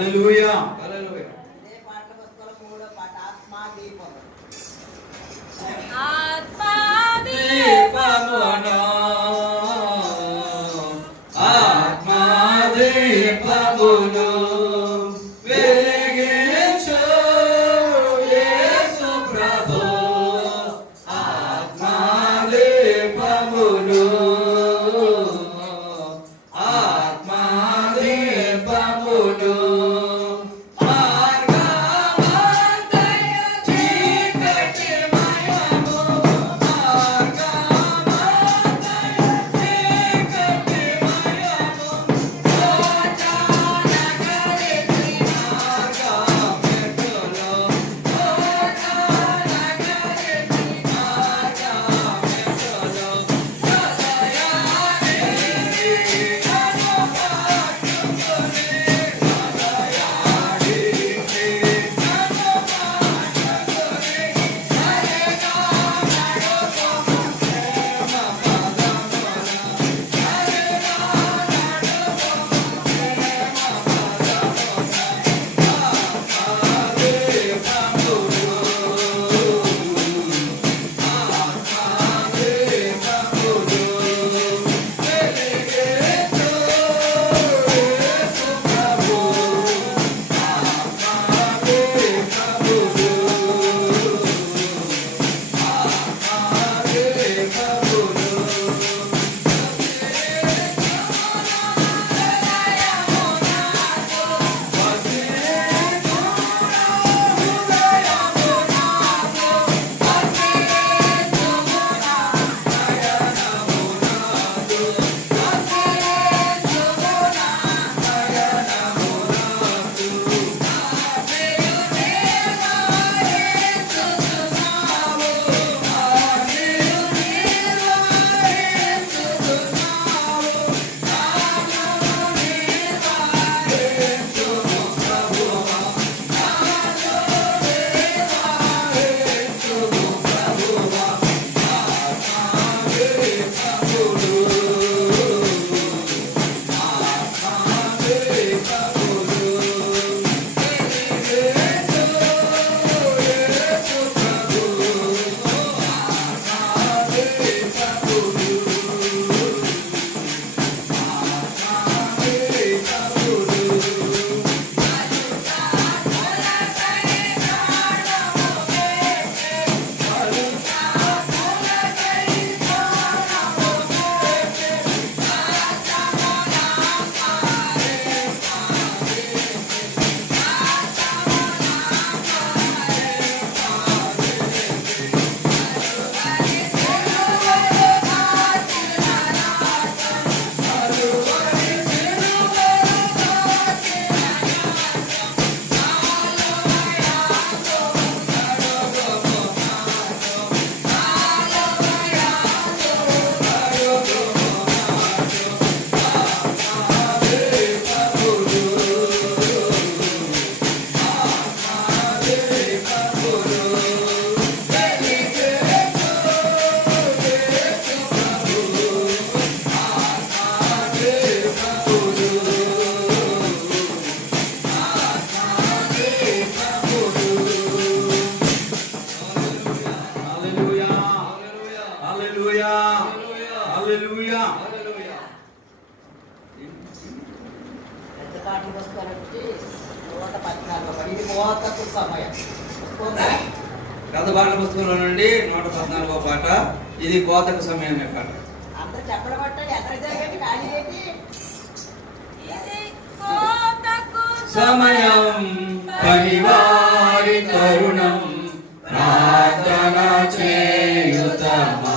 హల్లెలూయా. ఇదే పాటల పుస్తకంలో మూడో పాట ఆత్మా దీపం. ఆత్మా దీపమును ఆత్మా దీపమును వెలిగించు యేసు ప్రభు. ఆత్మా దీపమును ఆత్మా దీపమును పెద్ద పాటల పుస్తకాలు వచ్చి 114 పడి ఇది మోతకు సమయం. గత పాటల పుస్తకంలో నుండి 114వ పాట. ఇది కోతకు సమయం అనే పాట. అందరూ చెప్పడం పట్టాలి ఎక్కడ జరిగేది ఖాళీ ఏంటి? ఇది కోతకు సమయం పనివారి తరుణం ప్రార్థన చేయుతమా.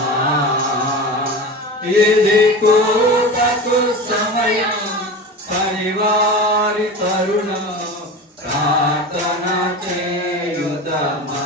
ఇది కోతకు సమయం పనివారి తరుణం ప్రార్థన చేయుతమా.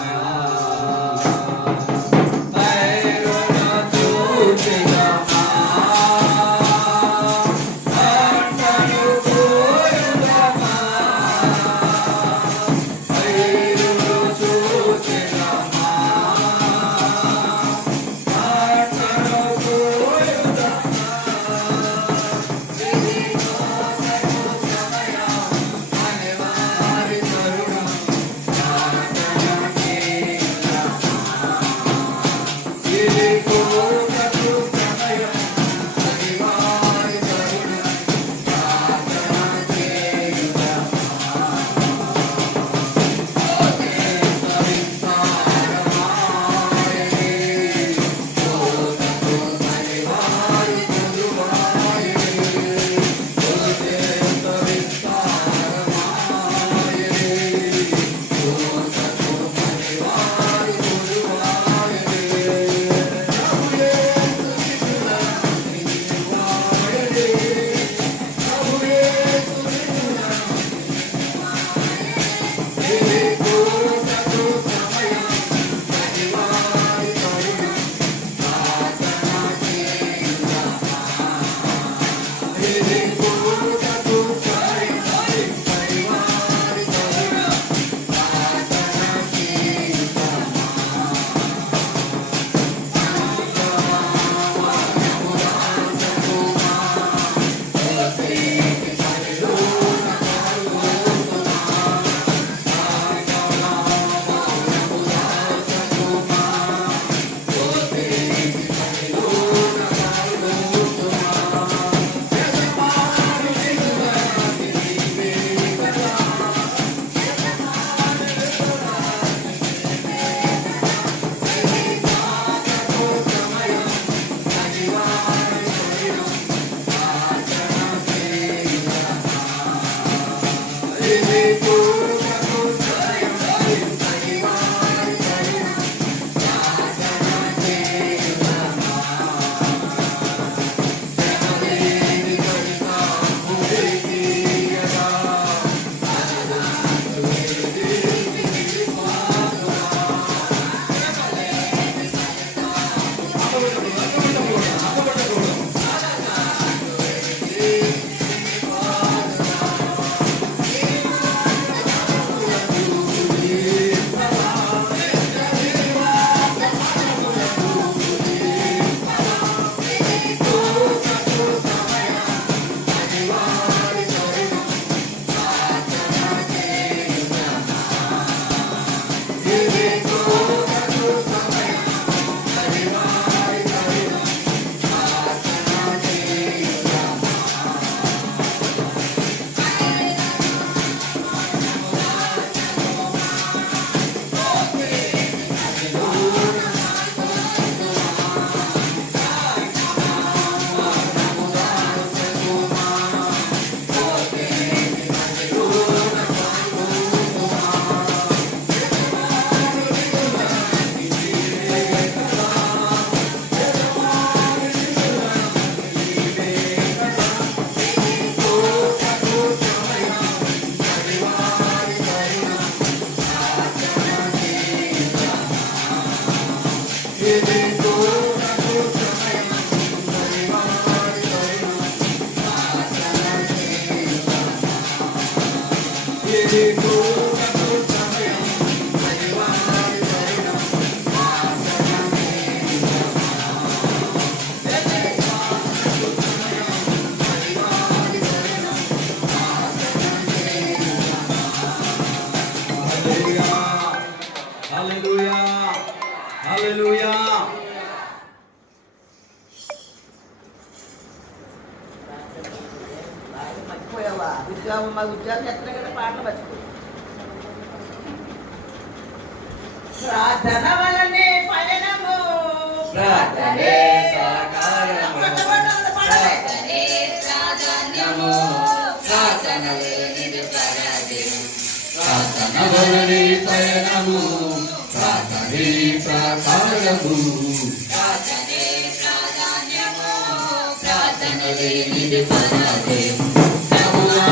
హల్లెలూయా హల్లెలూయా. మర్చిపోయావా? ఉద్యోగం మా ఉద్యోగం ఎక్కడ కదా పాటలు మర్చిపోయావు. ప్రార్థన వలనే పయనము, ప్రార్థనే సాకారము, ప్రార్థనే ప్రాధాన్యము, ప్రార్థనలే నిజ పరాజయం. ప్రార్థన వలనే పయనము, ప్రార్థనే సాకారము, ప్రార్థనే ప్రాధాన్యము, ప్రార్థనలే నిజ పరాజయం. నా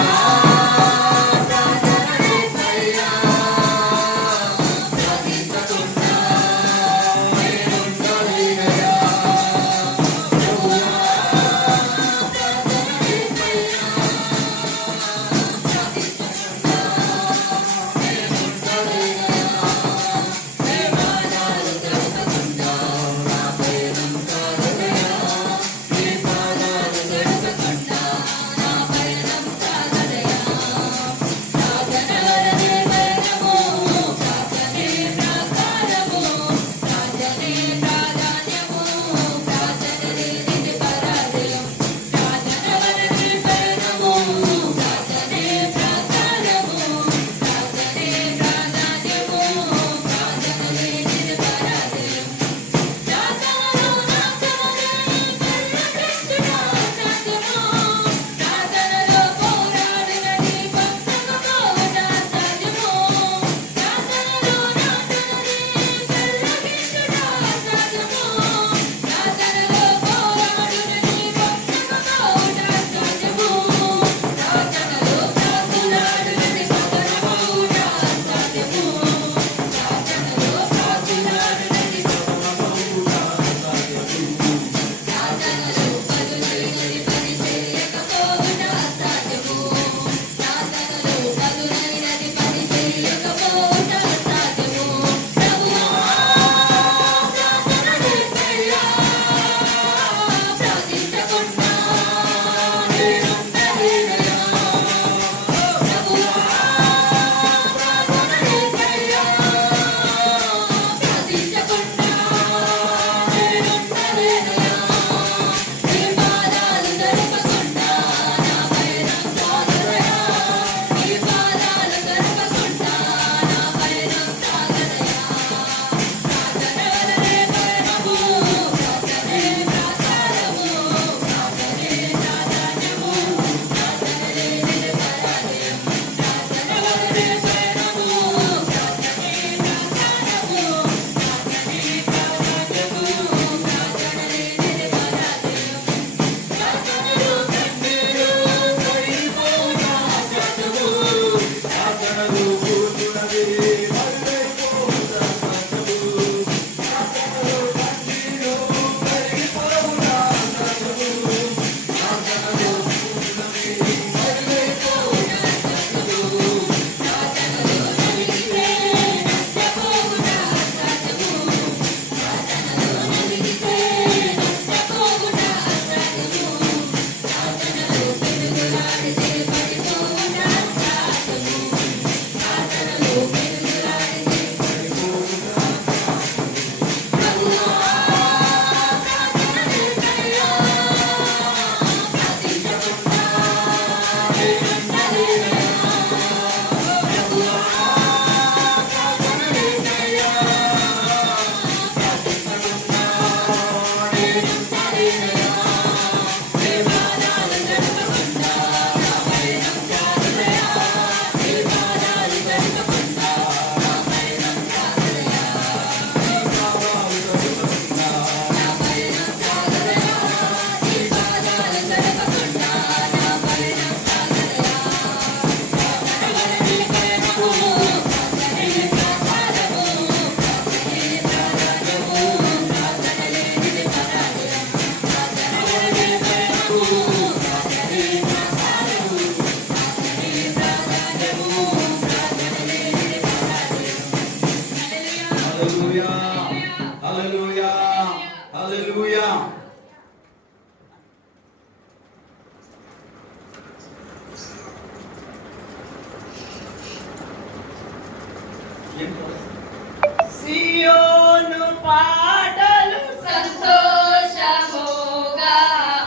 సియోను పాటలు సంతోషముగా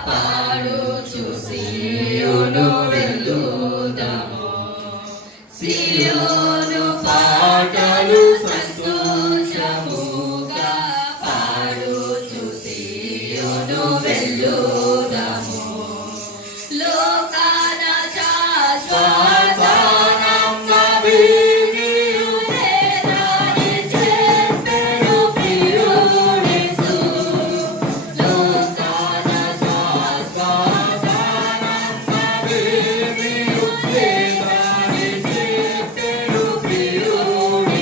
పాడుచు సియోను వెళ్ళుదాము. సియోను పాటలు సంతోషముగా పాడుచు సియోను వెళ్ళుదాము. లోకాన శాశ్వత ప్రియుడే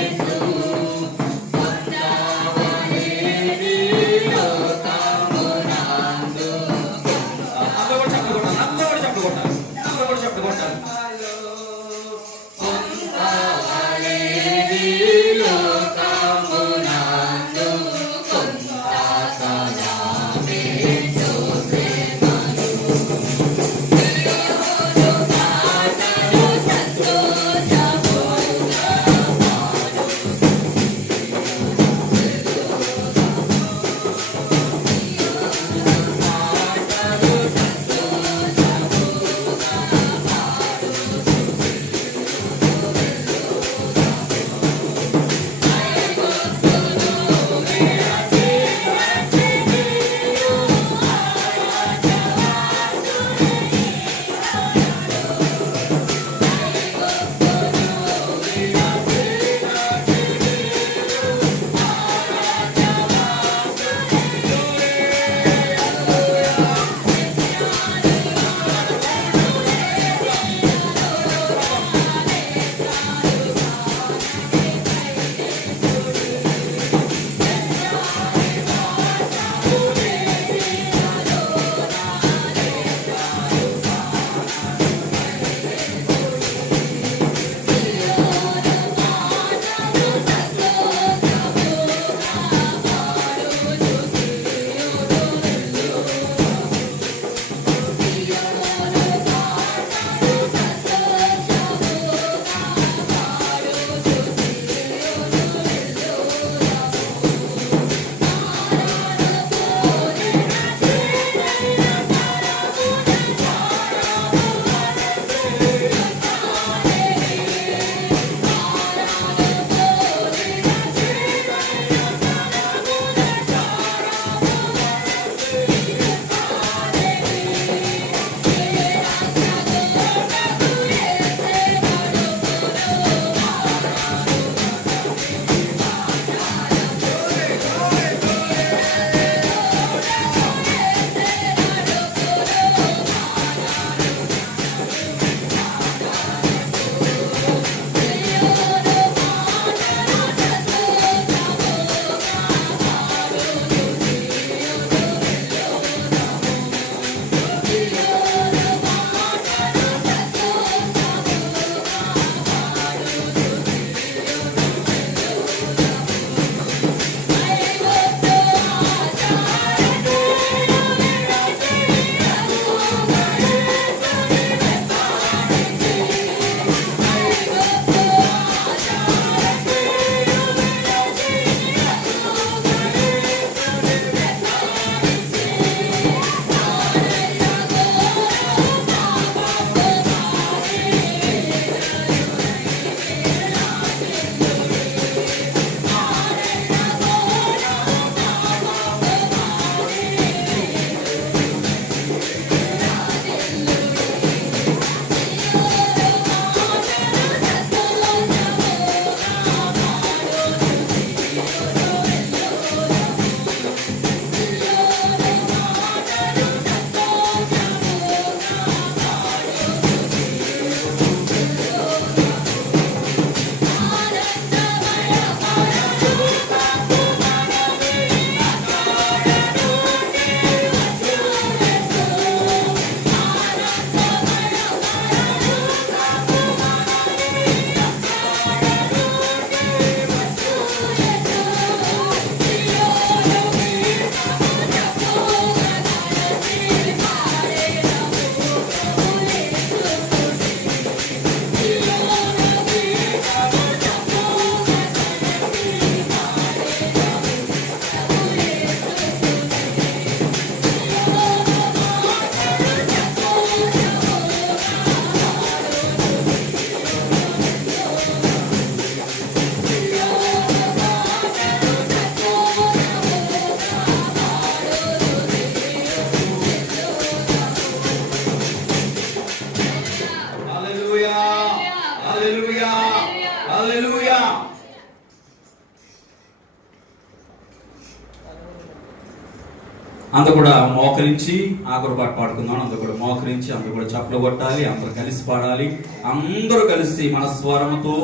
అందరూ కూడా మోకరించి ఆఖరు పాట పాడుకుందాం. అందరూ కూడా మోకరించి అందరూ కూడా చప్పలు కొట్టాలి, అందరూ కలిసి పాడాలి. అందరూ కలిసి మన స్వరముతో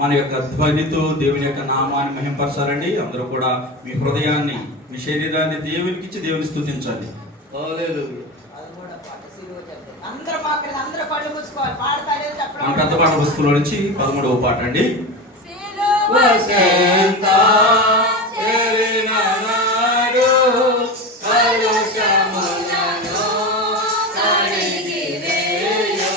మన యొక్క ధ్వనితో దేవుని యొక్క నామాన్ని మహింపరచాలండి. అందరూ కూడా మీ హృదయాన్ని మీ శరీరాన్ని దేవునికి ఇచ్చి దేవుని స్తుతించండి. హల్లెలూయా. అది కూడా పాట సిలువ చెప్తే అందరూ మాకు అందరూ కళ్ళు మూసుకోవాలి. పాడతాడే చెప్పడం. మన పెద్ద పాట పుస్తకంలో నుంచి 13వ పాట అండి. వసంత చెరిన నాడు కలుషములను కడిగివేయు.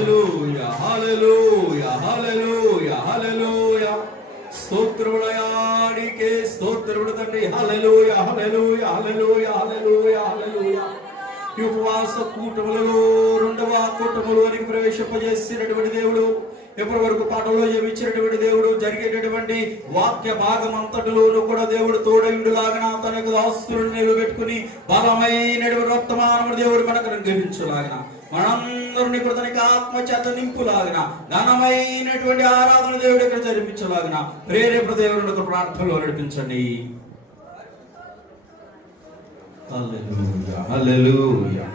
హల్లెలూయా హల్లెలూయా హల్లెలూయా హల్లెలూయా స్తోత్రములయా నీకే స్తోత్రములు తండ్రి హల్లెలూయా హల్లెలూయా హల్లెలూయా హల్లెలూయా హల్లెలూయా ఈ ఉపవాస కూటములలో రెండవ కూటములోనికి ప్రవేశింపజేసినటువంటి దేవుడు, ఎప్పటి వరకు పాటలో జపించినటువంటి దేవుడు, జరిగేటటువంటి వాక్య భాగం అంతటిలోనూ కూడా దేవుడు తోడైండులాగా తన యొక్క దాస్తులను నిలబెట్టుకుని బలమైనటువంటి వర్తమానము దేవుడు మనకు గ్రహించులాగిన మనందరినీ కూడా తనకి ఆత్మచేత నింపులాగిన ఘనమైనటువంటి ఆరాధన దేవుడు ఇక్కడ జరిపించలాగిన ప్రేరేపణ దేవుడు ప్రార్థనలో నడిపించండి. హల్లెలూయా హల్లెలూయా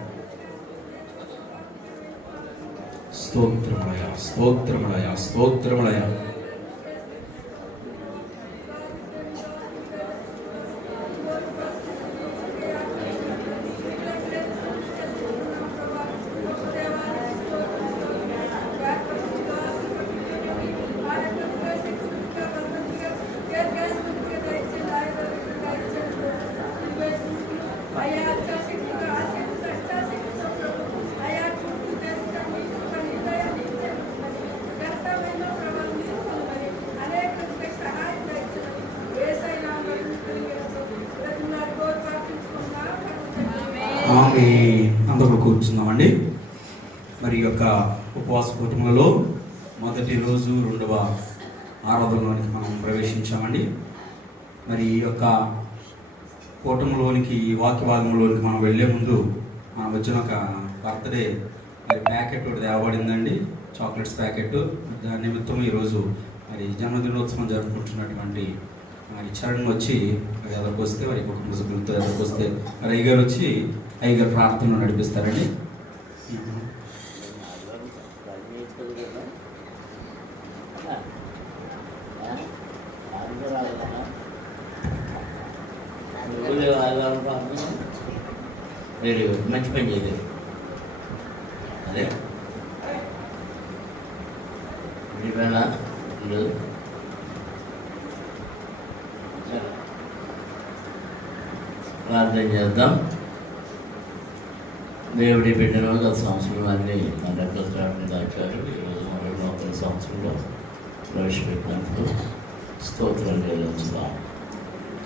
స్తోత్రమయ స్తోత్రమయ స్తోత్రమయ. అందరూ కూర్చున్నామండి. మరి యొక్క ఉపవాస కుటుంబంలో మొదటి రోజు రెండవ ఆరాధనలోనికి మనం ప్రవేశించామండి. మరి ఈ యొక్క కూటంలోనికి వాక్య భాగంలోనికి మనం వెళ్ళే ముందు మన వచ్చిన ఒక బర్త్డే మరి ప్యాకెట్ ఒకటి తేవబడిందండి, చాక్లెట్స్ ప్యాకెట్. దాని నిమిత్తం ఈరోజు మరి జన్మదినోత్సవం జరుపుకుంటున్నటువంటి మరి చరణ్ వచ్చి మరి ఎదరికి వస్తే వారి కుటుంబ సభ్యులతో ఎదరికి వస్తే మరి అయ్యగారు వచ్చి అయ్యగారు ప్రార్థనలు నడిపిస్తారండి. వెరీ గుడ్, మంచి పని చేయలేదు. అదే ఇవేనా ప్రార్థన చేద్దాం. దేవుడి బిడ్డను గత సంవత్సరం అన్ని మన రెక్కలు చాటును దాచారు. ఈరోజు మన నూతన సంవత్సరంలో ప్రవేశపెట్టినందుకు స్తోత్రం చెల్లించుదాం.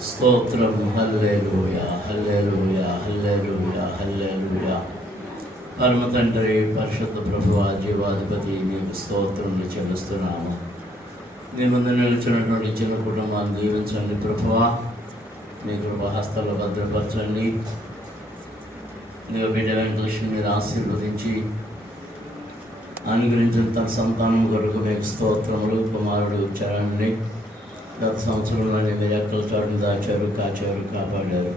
స్తోత్రం. హల్లెలూయా హల్లెలూయా హల్లెలూయా హల్లెలూయా. పరమ తండ్రి, పరిశుద్ధ ప్రభువా, జీవాధిపతి, నీకు స్తోత్రములు చెల్లిస్తున్నాము. నీ ముందు నిలిచినటువంటి చిన్న కుటుంబాన్ని దీవించండి ప్రభువా. నీ కృపాహస్తాల్లో భద్రపరచండి. నీ బిడ్డ వెంకటేశ్వరుని మీద ఆశీర్వదించి అనుగ్రహించిన తన సంతానం కొరకు మీకు స్తోత్రములు. కుమారుడు చరణ్ని గత సంవత్సరంలోనే మీరు ఎక్కల చాటును దాచారు, కాచారు, కాపాడారు.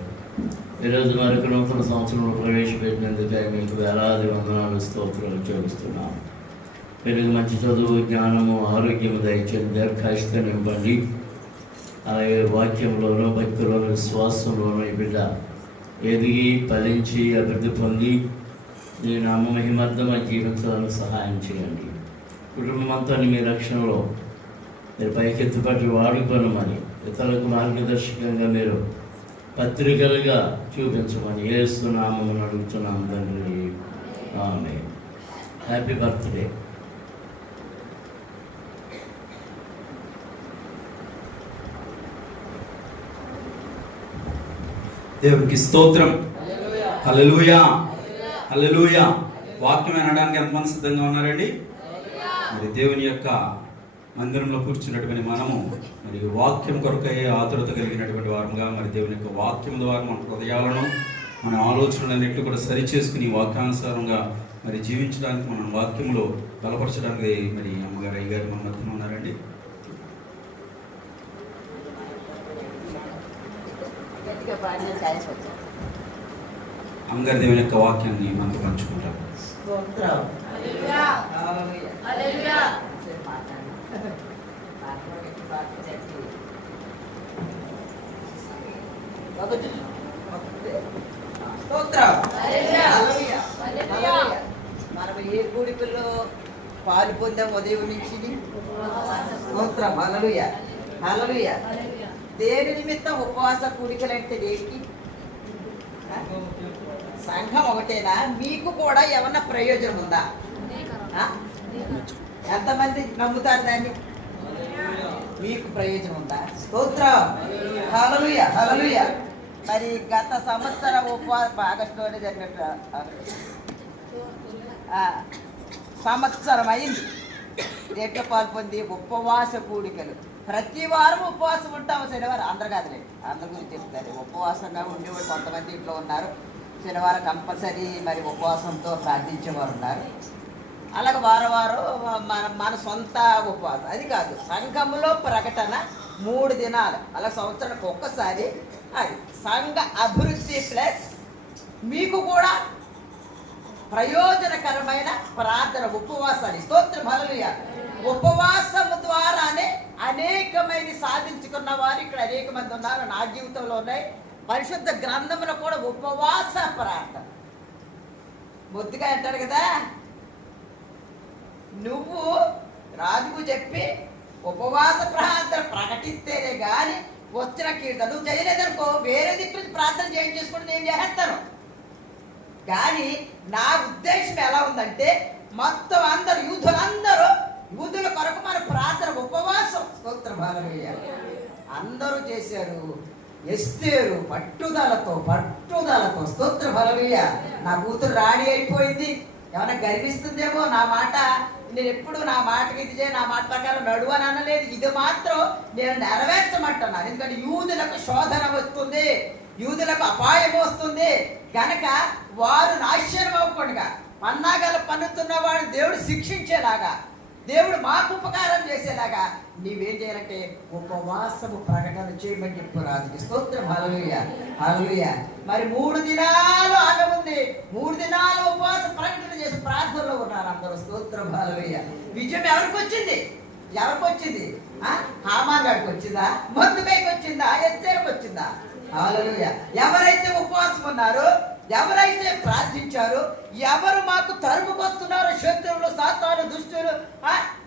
ఈరోజు మరొక నూతన సంవత్సరంలో ప్రవేశపెట్టినందుకే మీకు వేలాది వందనాలు, స్తోత్రాలు చెల్లిస్తున్నాము. మీరు మంచి చదువు, జ్ఞానము, ఆరోగ్యము దయచేసి దీర్ఘాయుష్తో నింపండి. అలాగే వాక్యంలోనూ, భక్తిలోనూ, విశ్వాసంలోనూ ఈ బిడ్డ ఎదిగి ఫలించి అభివృద్ధి పొంది నీ నామ మహిమార్థమై జీవించడానికి సహాయం చేయండి. కుటుంబం అంతా మీ రక్షణలో మీరు పైకెత్తుపట్టి వాడుకోనమని, ఇతరులకు మార్గదర్శకంగా మీరు పత్రికలుగా చూపించమని యేసు నామమున అడుగుతున్నాం తండ్రి, ఆమేన్. Happy birthday. దేవునికి స్తోత్రం. హల్లెలూయా హల్లెలూయా. వాక్యం వినడానికి ఎంతమంది సిద్ధంగా ఉన్నారండి? మరి దేవుని యొక్క మందిరంలో కూర్చున్నటువంటి మనము మరి వాక్యం కొరకై ఆతురత కలిగినటువంటి వారంగా మరి దేవుని యొక్క వాక్యం ద్వారా మన హృదయాలను, మన ఆలోచనలన్నింటినీ కూడా సరిచేసుకుని వాక్యానుసారంగా మరి జీవించడానికి, మనం వాక్యంలో బలపరచడానికి మరి అమ్మగారు, అయ్యగారు మన మధ్యన ఉన్నారండి. అమ్మగారు దేవుని యొక్క వాక్యాన్ని మనకు పంచుకుంటారు. మనం ఏ కూడికల్లో పాలు పొందాం ఉదయం నుంచి. స్తోత్రం. హల్లెలూయా హల్లెలూయా. దేని నిమిత్తం ఉపవాస కూడికలు అంటే దేనికి? సంఘం ఒకటేనా? మీకు కూడా ఏమన్నా ప్రయోజనం ఉందా? ఎంతమంది నమ్ముతారు దాన్ని? మీకు ప్రయోజనం ఉందా? స్తోత్రం. హల్లెలూయా, హల్లెలూయా. మరి గత సంవత్సరం ఆగస్టులోనే జరిగినట్టు సంవత్సరం అయింది. దేంట్లో పాల్పొంది ఉపవాస కూడికలు. ప్రతి వారం ఉపవాసం ఉంటాము. శనివారం అందరు కాదులేండి, అందరి గురించి చెప్తారు. ఉపవాసంగా ఉండేవాళ్ళు కొంతమంది ఇంట్లో ఉన్నారు. శనివారం కంపల్సరీ మరి ఉపవాసంతో ప్రార్థించేవారు ఉన్నారు. అలాగే వారం మన సొంత ఉపవాసం అది కాదు. సంఘములో ప్రకటన 3 దినాలు, అలా సంవత్సరానికి ఒక్కసారి. అది సంఘ అభివృద్ధి ప్లస్ మీకు కూడా ప్రయోజనకరమైన ప్రార్థన, ఉపవాసాలు. స్తోత్రం, హల్లెలూయా. ఉపవాసము ద్వారానే అనేకమైన సాధించుకున్న వారు ఇక్కడ అనేక మంది ఉన్నారు. నా జీవితంలో ఉన్నాయి. పరిశుద్ధ గ్రంథంలో కూడా ఉపవాస ప్రార్థన. బొద్దుగా అంటారు కదా, నువ్వు రాజుకు చెప్పి ఉపవాస ప్రార్థన ప్రకటిస్తేనే కానీ వచ్చిన కీర్తన నువ్వు చేయలేదనుకో, వేరే దిక్కు ప్రార్థన చేసుకుంటే నేను చేస్తాను. కానీ నా ఉద్దేశం ఎలా ఉందంటే, మొత్తం అందరూ యూదుల కొరకు మన ప్రార్థన ఉపవాసం. స్తోత్రం, హల్లెలూయా. అందరూ చేశారు. ఎస్తేరు పట్టుదలతో. స్తోత్రం, హల్లెలూయా. నా కూతురు రాణి అయిపోయింది. ఏమైనా గర్విస్తుందేమో నా మాట. నేను ఎప్పుడు నా మాటకి ఇది చేయ, నా మాట ప్రకారం నడువు అని అనలేదు. ఇది మాత్రం నేను నెరవేర్చమంటున్నాను. ఎందుకంటే యూదులకు శోధన వస్తుంది, యూదులకు అపాయం వస్తుంది కనుక వారు నాశనం అవ్వకుండా పన్నాగాలు పన్నుతున్న వాడు దేవుడు శిక్షించేలాగా, దేవుడు మాకు ఉపకారం చేసేలాగా నీవేం చేయాలంటే ఉపవాసము ప్రకటన చేయమని చెప్పు రాజుకి. స్తోత్రం, హల్లెలూయా, హల్లెలూయా. మరి 3 దినాలు ఆమె ఉంది. 3 దినాలు ఉపవాస ప్రకటన చేసి ప్రార్థనలో ఉన్నారు అందరూ. స్తోత్రం, హల్లెలూయా. విజయం ఎవరికి వచ్చింది? హామాన్ గారికి వచ్చిందా? మొర్దెకైకి వచ్చిందా? ఎస్తేరుకి వచ్చిందా? హల్లెలూయా. ఎవరైతే ఉపవాసం ఉన్నారో, ఎవరైతే ప్రార్థించారో, ఎవరు మాకు తరుముకొస్తున్నారో, శత్రువులు, సాతాను, దుష్టులు,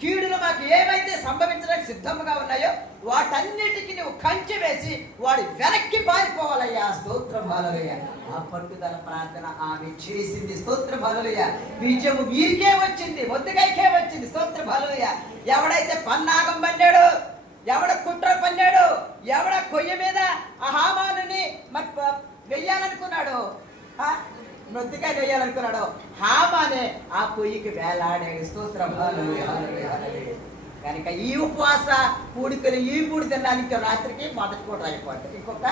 కీడులు మాకు ఏమైతే సంభవించడానికి సిద్ధంగా ఉన్నాయో వాటన్నిటికీ నువ్వు కంచె వేసి వాడు వెనక్కి పారిపోవాలయ్యా. స్తోత్రం, హల్లెలూయా. ఆ పట్టుదల ప్రార్థన ఆమె చేసింది. స్తోత్రం, హల్లెలూయా. విజయం వీరికే వచ్చింది, మొర్దెకైకే వచ్చింది. స్తోత్రం, హల్లెలూయా. ఎవడైతే పన్నాగం పన్నాడో, ఎవడ కుట్ర పన్నాడు, ఎవడ కొయ్య మీద ఆ హామానుని వెయ్యాలనుకున్నాడు, మొర్దెకై వెయ్యాలనుకున్నాడు, హామానే ఆ పొయ్యికి వేలాడాడు. స్తోత్రం, హల్లెలూయా, హల్లెలూయా. కనుక ఈ ఉపవాస కూడికలు ఈ 3 దినాలకి రాత్రికి మొదటి పూట అయిపోతుంది. ఇంకొక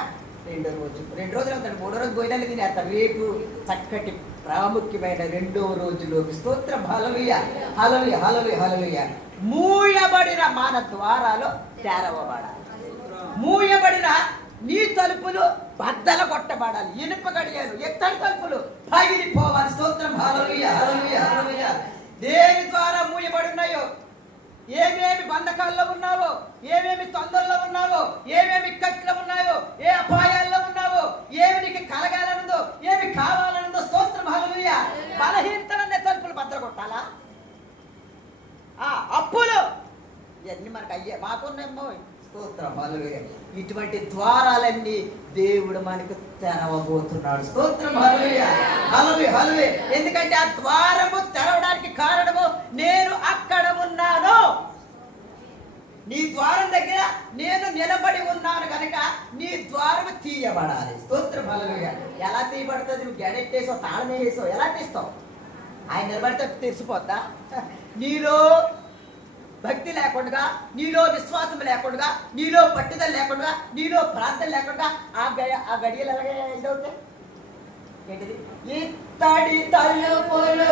2 రోజులు 2 రోజులు అవుతాడు. 3వ రోజు భోజనాలు తినేస్తారు. రేపు చక్కటి ప్రాముఖ్యమైన 2వ రోజులోకి. స్తోత్రం, హల్లెలూయా, హల్లెలూయా, హల్లెలూయా, హల్లెలూయా. మూయబడిన మన ద్వారాలు తెరవబడాలి. మూయబడిన నీ తలుపులు బద్దల కొట్టబడాలి. ఇనుప గడియాలు, ఎత్తడి తలుపులు పగిలిపోవాలి. స్తోత్రం, హల్లెలూయా, హల్లెలూయా, హల్లెలూయా. దేని ద్వారా మూయబడి ఉన్నాయో, ఏమేమి బంధకాల్లో ఉన్నావో, ఏమేమి తొందరలో ఉన్నావో, ఏమేమి కట్లో ఉన్నాయో, ఏ అపాయాల్లో ఉన్నావో, ఏమి నీకు కలగాలనుందో, ఏమి కావాలనుందో. స్తోత్రం, హల్లెలూయా. బలహీనతలనే తలుపులు బద్దలు కొట్టాలా? అప్పులు ఇవన్నీ మనకు అయ్యే మాకున్నేమో. స్తోత్రం, హల్లెలూయా. ఇటువంటి ద్వారాలన్నీ దేవుడు మనకు తెరవబోతున్నాడు. స్తోత్రం, హల్లెలూయా, హల్లెలూయా, హల్లెలూయా. ఎందుకంటే ఆ ద్వారము తెరవడానికి కారణము నేను అక్కడ ఉన్నాను. నీ ద్వారం దగ్గర నేను నిలబడి ఉన్నాను కనుక నీ ద్వారము తీయబడాలి. స్తోత్రం, హల్లెలూయా. ఎలా తీయబడుతుంది? నువ్వు గడెట్టేసో, తాళం వేసో ఎలా తీస్తావు? ఆయన నిలబడితే తెలిసిపోద్దా? నీలో భక్తి లేకుండా, నీలో విశ్వాసం లేకుండా, నీలో పట్టుదల లేకుండా, నీలో ప్రార్థన లేకుండా ఆ గడియలు ఎలాగే ఇదవుతాయి? ఏంటిది? ఇత్తడి తలుపులు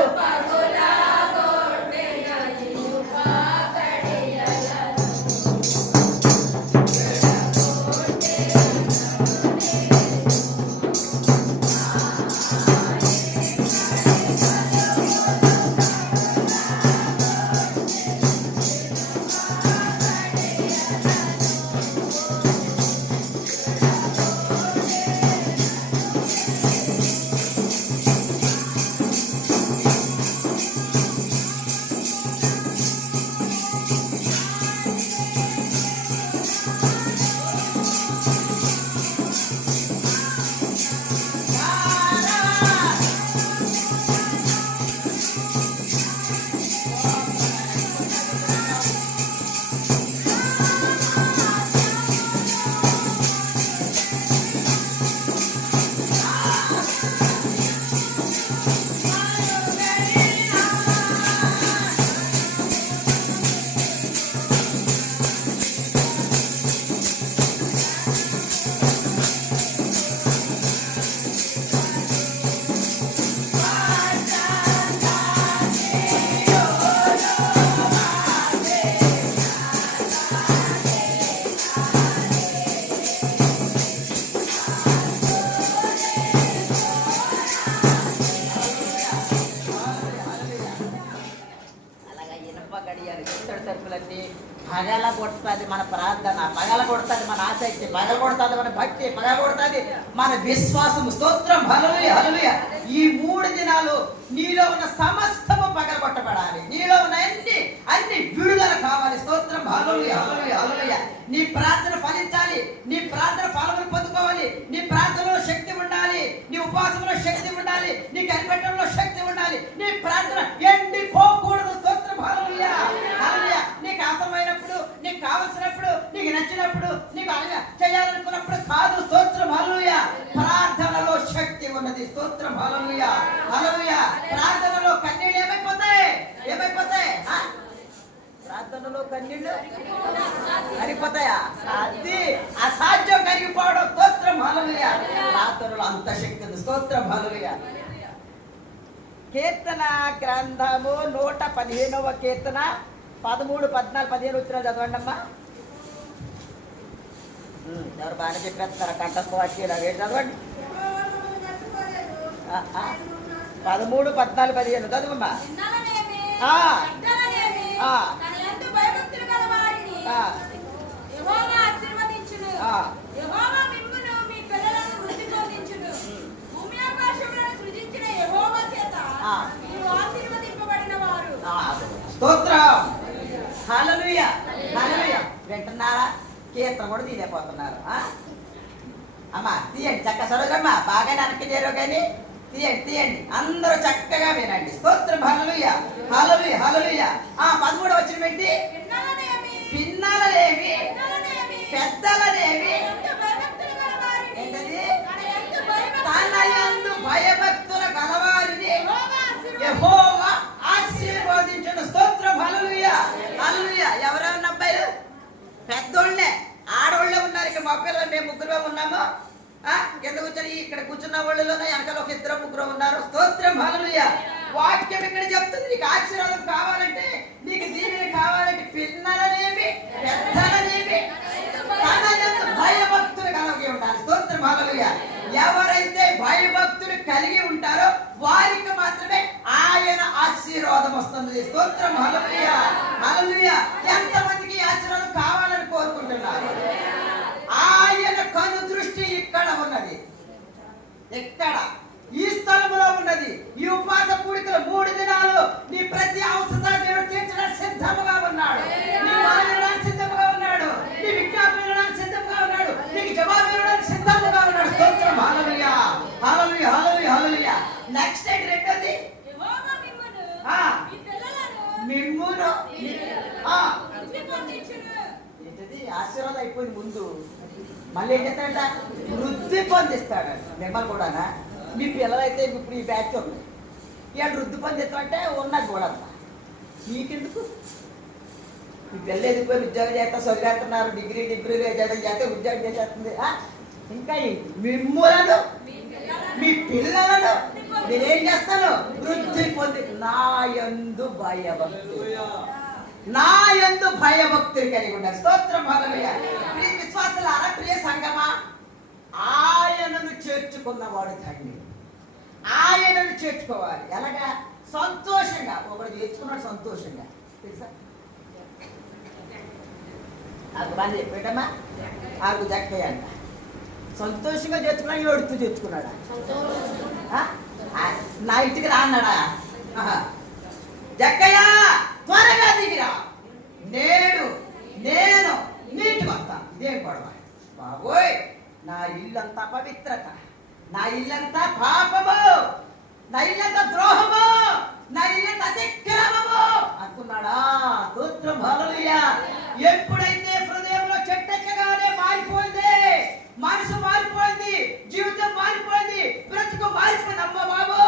రవ్వ గడియాలి ఇత్తడి తలుపులన్నీ పగల కొడుతుంది మన ప్రార్థన, పగల కొడుతుంది మన ఆసక్తి, పగల కొడుతుంది మన భక్తి, పగల కొడుతుంది మన విశ్వాసం. స్తోత్రం. హల్లెలూయా హల్లెలూయా. ఈ 3 దినాలు నీలో ఉన్న సమస్తము పగల కొట్టబడాలి. నీలో ఉన్న అన్ని విడుదల కావాలి. స్తోత్రం. హల్లెలూయా హల్లెలూయా హల్లెలూయా. నీ ప్రార్థన ఫలించాలి. నీ ప్రార్థన ఫలములు పొందుకోవాలి. నీ ప్రార్థనలో శక్తి ఉండాలి. నీ ఉపవాసంలో శక్తి ఉండాలి. నీ కనిపెట్టడంలో శక్తి ఉండాలి. నీ ప్రార్థన ఎండిపోకూడదు. స్తోత్రం. హల్లెలూయా హల్లెలూయా. నీకు అవసరమైనప్పుడు, నీకు కావలసినప్పుడు, నీకు నచ్చినప్పుడు, నీకు చేయాలనుకున్నప్పుడు కాదు. స్తోత్రం. హల్లెలూయా. ప్రార్థనలో శక్తి ఉన్నది. స్తోత్రం. హల్లెలూయా హల్లెలూయా. ప్రార్థనలో కన్నీళ్ళు ఏమైపోతాయి? ప్రార్థనలో కన్నీళ్ళు కరిగిపోతాయా? అది అసాధ్యం కరిగిపోవడం. స్తోత్రం. హల్లెలూయా. ప్రార్థనలో అంత శక్తి ఉంది. స్తోత్రం. హల్లెలూయా. కీర్తన గ్రంథము 115వ కీర్తన 13, 14, 15 వచ్చిన చదవండి అమ్మా. ఎవరు బాగా చెప్పేస్తారా? కంఠస్థ వాక్యాలు అవి చదవండి. 13, 14, 15 చదవమ్మా. స్తోత్రం. హల్లెలూయా హల్లెలూయా. వింటున్నారా? కీర్తన కూడా తీయలేకపోతున్నారు. అమ్మా తీయండి, చక్క చదవమ్మా. బాగా వెనక్కి చేరో కానీ తీయండి అందరూ చక్కగా వినండి. స్తోత్రం. హల్లెలూయా హల్లెలూయా హల్లెలూయా. 13వ వచనం ఏంటి? పిన్నలనేమి పెద్దలనేమి ఏంటది? తన యందు భయభక్తుల గలవారిని యెహోవా ఆశీర్వదించును. స్తోత్రం. హల్లెలూయా హల్లెలూయా. ఎవరెవరిన అబ్బాయిలు? పెద్దోళ్ళే, ఆడోళ్ళే ఉన్నారు. ఇక్కడ మా పిల్లలు మేము 3 ఉన్నాము. కింద కూర్చొని ఇక్కడ కూర్చున్న వాళ్ళలోనే వెనకాల ఒక 2, 3 ఉన్నారు. స్తోత్రం. హల్లెలూయా. వాక్యం ఇక్కడ చెప్తుంది. నీకు ఆశీర్వాదం కావాలంటే, నీకు దీవెన కావాలంటే పిన్నలనేమి పెద్దలనేమి తన యందు భయభక్తులు కలిగి ఉండాలి. స్తోత్రం. హల్లెలూయా. ఎవరైతే భయభక్తులు కలిగి ఉంటారో వారికి మాత్రమే ఆయన ఆశీర్వాదం వస్తుంది. స్తోత్రం. హల్లెలూయా హల్లెలూయా. ఎంతమందికి ఆశీర్వాదం కావాలని కోరుకుంటున్నారు? ఆయన కను దృష్టి ఇక్కడ ఉన్నది, ఎక్కడ? ఈ స్థలంలో ఉన్నది. ఈ ఉపవాస కూడికలు 3 దినాలు నీ ప్రతి అవసరత దేవుడు తీర్చడానికి సిద్ధముగా ఉన్నాడు. నీ మానడానికి సిద్ధముగా ఉన్నాడు. నీ విజ్ఞాపన ఇవ్వడానికి సిద్ధముగా ఉన్నాడు. నీకు జవాబు ఇవ్వడానికి సిద్ధముగా ఉన్నాడు. స్తోత్రం. హల్లెలూయా హల్లెలూయా హల్లెలూయా హల్లెలూయా. నెక్స్ట్ ఏంటి? రెండోది మిమ్మును ఏంటది? ఆశీర్వాదం అయిపోయింది ముందు, మళ్ళీ ఏం చేస్తాడంట? వృద్ధి పొందిస్తాడు. మిమ్మల్ని కూడానా? మీ పిల్లలైతే ఇప్పుడు ఈ బ్యాచ్ ఉంది, ఇవాళ వృద్ధి పొందిస్తామంటే ఉన్నది కూడా మీకెందుకు? మీ పిల్లలు ఎదిగిపోయి ఉద్యోగం చేస్తా చదివేస్తున్నారు. డిగ్రీలు చేస్తే ఉద్యోగం చేసేస్తుంది. ఇంకా మిమ్ములను మీ పిల్లలను నేనేం చేస్తాను? వృద్ధి పొంది నా యందు భయభక్తులు కలిగి ఉండాలి. స్తోత్రం. హల్లెలూయా. ప్రియ విశ్వాసులారా, ప్రియ సంగమా, ఆయనను చేర్చుకున్నవాడు ధన్యుడు. ఆయనను చేర్చుకోవాలి. ఎలాగా? సంతోషంగా. ఒకడు చేర్చుకున్నాడు సంతోషంగా. తెలుసా? నాకు బాగా చెప్పేటమ్మా. ఆకు జక్కయ్య అంట సంతోషంగా చేర్చుకున్నాడు. ఏడుతూ చేర్చుకున్నాడా? నా ఇంటికి రా అన్నాడా? జక్కయ్య త్వరగా దిగిరా, నేను నీటికి వస్తాను. ఇదేం గొడవ బాబోయ్? నా ఇల్లంతా పవిత్రత, నా ఇల్లంతా పాపము, నా ఇల్లంతా ద్రోహము, నా ఇల్లంతా అతిక్రమము అనుకున్నాడా? స్తోత్రం. హల్లెలూయా. ఎప్పుడైతే హృదయంలో చెట్టెక్కగానే మారిపోయింది, మనసు మారిపోయింది, జీవితం మారిపోయింది, బ్రతుకు మారిపోయింది. అమ్మ బాబు,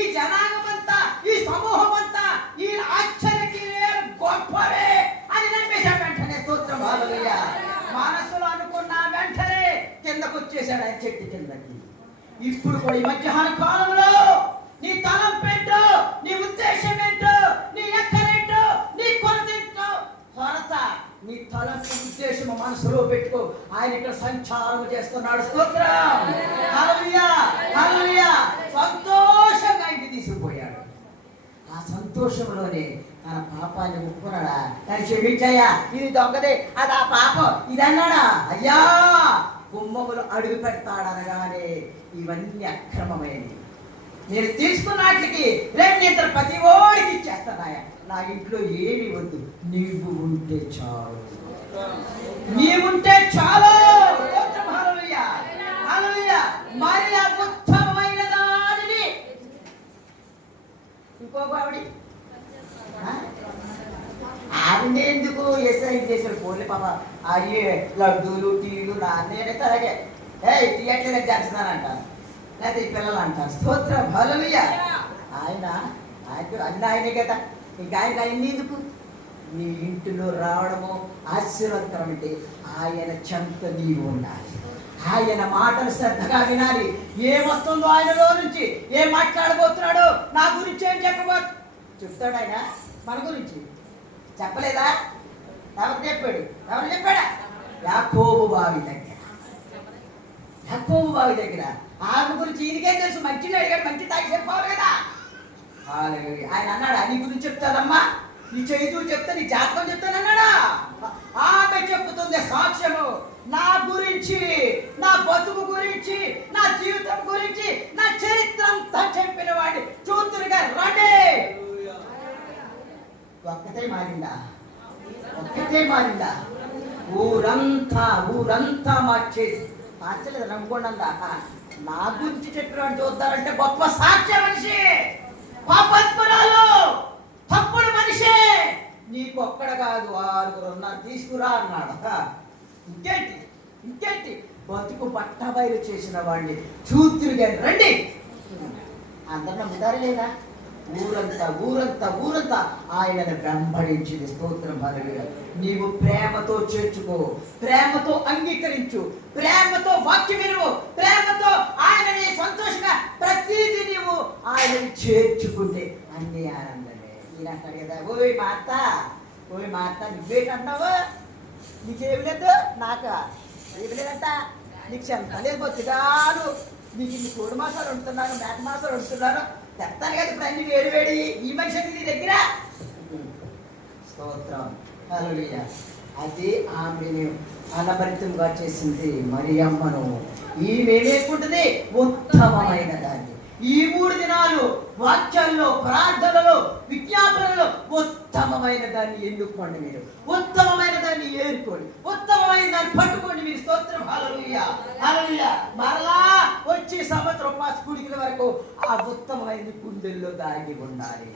ఈ జనాంగం అంతా, ఈ సమూహం అంతా ఈ ఆశ్చర్యకి గొప్పవే అని నమ్మేశాడు వెంటనే. స్తోత్రం. హల్లెలూయా. మనసులో అనుకున్న వెంటనే కిందకు వచ్చేసాడు ఆయన చెట్టు కిందకి. ఇప్పుడు కూడా ఈ మధ్యాహ్న కాలంలో నీ తలంపు ఏంటో, నీ ఉద్దేశం ఏంటో, నీ ఎక్కరేంటో, నీ కొరత నీ తలంపు ఉద్దేశము మనసులో పెట్టుకో. ఆయన ఇక్కడ సంచారం చేస్తున్నాడు. స్తోత్రం. హల్లెలూయా హల్లెలూయా. సంతోషంగా ఇంటికి తీసుకుపోయాడు. ఆ సంతోషంలోనే తన పాపాన్ని ఒప్పుకున్నాడా? దాన్ని క్షమించాయా, ఇది దొంగదే, అది ఆ పాపం ఇది అన్నాడా? అయ్యా గుమ్మములు అడుగు పెడతాడనగానే ఇవన్నీ అక్రమమైనవి. నేను తీసుకున్న వాటికి రెండింతలు ప్రతి ఓడికి ఇచ్చేస్తానాయా. నా ఇంట్లో ఏమి వద్దు, నీవు ఉంటే చాలు, నీవుంటే చాలు. హల్లెలూయా, హల్లెలూయా. మరి ఆ ఉత్తమమైన దానిని ఇంకో ఆవిడి ఎందుకు ఎస్ఐ చేశాడు? పోలే పాప అయ్యే లడ్డూలు టీలు నేనైతే అలాగే తీయట్లేదని చేస్తున్నానంటాను, లేకపోతే ఈ పిల్లలు అంటారు. స్తోత్రం, హల్లెలూయా. ఆయన అన్ని ఆయనే కదా, ఇంకా ఆయన ఎందుకు? నీ ఇంటిలో రావడము ఆశీర్వాదకరం అంటే ఆయన చెంత నీవు ఉండాలి, ఆయన మాటలు శ్రద్ధగా వినాలి. ఏమొస్తుందో ఆయనలో నుంచి, ఏం మాట్లాడబోతున్నాడో, నా గురించి ఏం చెప్తాడు ఆయన మన గురించి. చెప్పలేదా? ఎవరు చెప్పాడు? ఎవరు చెప్పాడా? యాకోబు బావి దగ్గర, యాకోబు బావి దగ్గర ఆమె గురించి ఈయనకేం తెలుసు? మంచిగా అడిగాడు, మంచి తాగి చెప్పాలి కదా. ఆయన అన్నాడా నీ గురించి చెప్తానమ్మా, నీ చేతు చెప్తా, నీ జాతకం చెప్తానన్నాడా? ఆమె చెప్తుంది సాక్ష్యము నా గురించి, నా బతుకు గురించి, నా జీవితం గురించి, నా చరిత్ర అంతా చెప్పిన వాడి చూతురుగా రండి. ఒక్కతే మారిందా? ఒక్కతే మారిందా? ఊరంతా మార్చేసి మార్చలేదు నమ్ముకోండి. నా గురించి చెప్పిన చూద్దారంటే గొప్ప సాక్ష్య మనిషి, పాపాత్మురాలు, తప్పుడు మనిషి. నీకు ఒక్కడ కాదు, 6 ఉన్నారు, తీసుకురా అన్నాడు. ఇంకేంటి బతుకు పట్టబయలు చేసిన వాడిని చూతురుగా రండి. అందరు నమ్ముతారు లేదా? ఊరంతా ఆయనను వెంబడించింది. స్తోత్రం, హల్లెలూయా. నీవు ప్రేమతో చేర్చుకో, ప్రేమతో అంగీకరించు, ప్రేమతో వాక్యం వినువు, ప్రేమతో ఆయనని సంతోషంగా ప్రతిదీ నీవు ఆయనని చేర్చుకుంటే అన్ని ఆనందమే. ఈయన అంటాడు కదా, ఓయ్ మా అత్త నువ్వేటంటావు? నీకేమి లేదు, నాకా ఏమి లేదంట, నీకు చెంత లేదు, బొత్తిగాను నీకు ఇన్ని కోడి మాసాలు వండుతున్నాను, మేక మాసాలు వండుతున్నాను, చెప్తాను కదా ఇప్పుడు అన్ని వేడి ఈ మనిషి నీ దగ్గర. స్తోత్రం, హల్లెలూయా. అది ఆమెను అనభరితంగా చేసింది మరియమ్మను. ఈమెమేకుంటుంది? ఉత్తమమైన దాన్ని. ఈ 3 దినాలు వాక్యాల్లో, ప్రార్థనలో, విజ్ఞాపనలో ఉత్తమమైన దాన్ని ఎన్నుకోండి. మీరు ఉత్తమమైన దాన్ని ఏరుకోండి, ఉత్తమమైన దాన్ని పట్టుకోండి. మీరు స్తోత్రం, హల్లెలూయా, హల్లెలూయా. మరలా వచ్చి సంవత్సరం కూడికల వరకు ఆ ఉత్తమమైన గుండెల్లో దాగి ఉండాలి.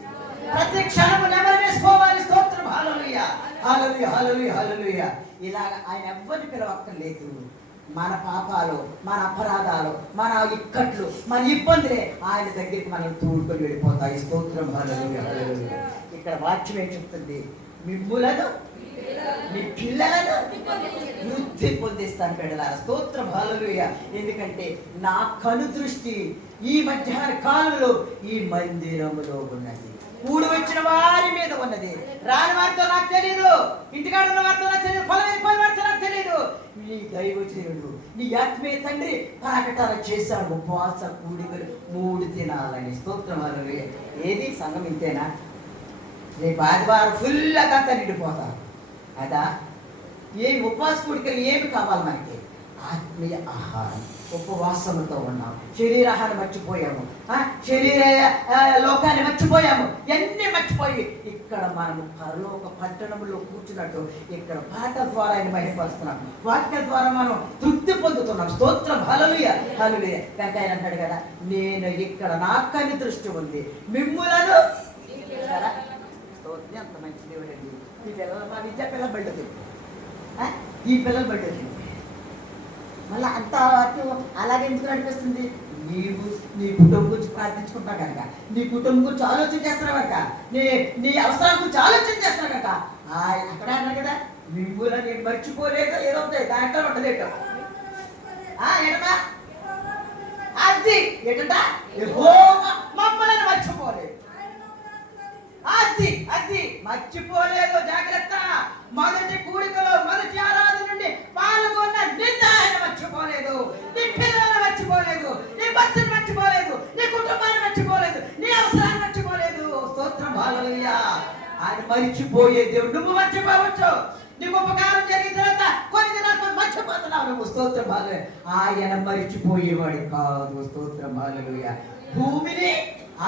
ప్రతి క్షణము నెమరు వేసుకోవాలి. స్తోత్రం, హల్లెలూయా, హల్లెలూయా, హల్లెలూయా, హల్లెలూయా. ఇలాగ ఆయన ఎవ్వరిని పిలవక్కర్లేదు. మన పాపాలు, మన అపరాధాలు, మన ఇక్కట్లు, మన ఇబ్బందులే ఆయన దగ్గరికి మనం తూడుకొని వెళ్ళిపోతాయి. స్తోత్రం, హల్లెలూయా, హల్లెలూయా. ఇక్కడ వాక్యం ఏం చెప్తుంది? మిమ్ములను, మీ పిల్లలను వృద్ధి పొందిస్తాను బిడ్డలారా. స్తోత్రం, హల్లెలూయా. ఎందుకంటే నా కను దృష్టి ఈ మధ్యాహ్న కాలంలో ఈ మందిరములో ఉన్నది, కూడి వచ్చిన వారి మీద ఉన్నది. రాని వారితో నాకు తెలియదు, ఇంటికాడ ఉన్న వారితో నాకు తెలియదు, పొలం వెళ్ళిపోయిన వారితో నాకు తెలియదు. నీ దైవజనుడు, నీ ఆత్మీయ తండ్రి ప్రకటన చేశాడు ఉపవాస కూడికలు 3 దినాలని. స్తోత్రం, హల్లెలూయా. ఏది సంఘం ఇంతేనా? రేపు ఆదివారం ఫుల్ అదంతా నిండిపోతారు అదా? ఏమి ఉపవాస కూడికలు ఏమి కావాలి మనకి? ఆత్మీయ ఆహారం. ఉపవాసంతో ఉన్నాం, శరీరాహారం మర్చిపోయాము, శరీర లోకాన్ని మర్చిపోయాము, ఎన్ని మర్చిపోయి ఇక్కడ మనము పరలోక పట్టణంలో కూర్చున్నట్టు ఇక్కడ పాట ద్వారా ఆయన మహిమపరుస్తున్నాం, వాక్య ద్వారా మనం తృప్తి పొందుతున్నాం. స్తోత్రం, హల్లెలూయా, హల్లెలూయా. కనుక ఆయన అంటాడు కదా, నేను ఇక్కడ నాకని దృష్టి ఉంది, మిమ్ములను. స్తోత్రం, అంత మంచి దేవుడండి. ఈ పిల్లలు, మా విద్యా పిల్లలు బయటది, ఈ పిల్లలు బయటది. మళ్ళీ అంత అలాగే ఎందుకు అనిపిస్తుంది? నీవు నీ కుటుంబం గురించి ప్రార్థించుకుంటావు కనుక, నీ కుటుంబం గురించి ఆలోచన చేస్తున్నావు కనుక, నీ అవసరాల గురించి ఆలోచన చేస్తున్నావు కనుక. అక్కడ అన్నాడు కదా, మిమ్మల్ని నేను మర్చిపోలేదు, ఏదో ఉంటాయి దాంట్లో ఉంటుంది ఏంటో ఏంటమ్మా అది ఏంటంట, మమ్మల్ని మర్చిపోలేదు. అది మర్చిపోలేదు. జాగ్రత్త. మొదటి కూడికలో, మొదటి ఆరాధన నుండి పాల్గొన్న నిన్ను ఆయన మర్చిపోలేదు, నీ పిల్లలను మర్చిపోలేదు, నీ భర్తను మర్చిపోలేదు, నీ కుటుంబాన్ని మర్చిపోలేదు, నీ అవసరాన్ని మర్చిపోలేదు. స్తోత్రం, హల్లెలూయా. ఆయన మరిచిపోయే దేవుడు. నువ్వు మర్చిపోవచ్చు, నీకు ఉపకారం జరిగిన తర్వాత కొన్ని దినాలు మర్చిపోతున్నావు నువ్వు. స్తోత్రం హల్లెలూయా. ఆయన మరిచిపోయేవాడు కాదు. స్తోత్రం హల్లెలూయా. భూమిని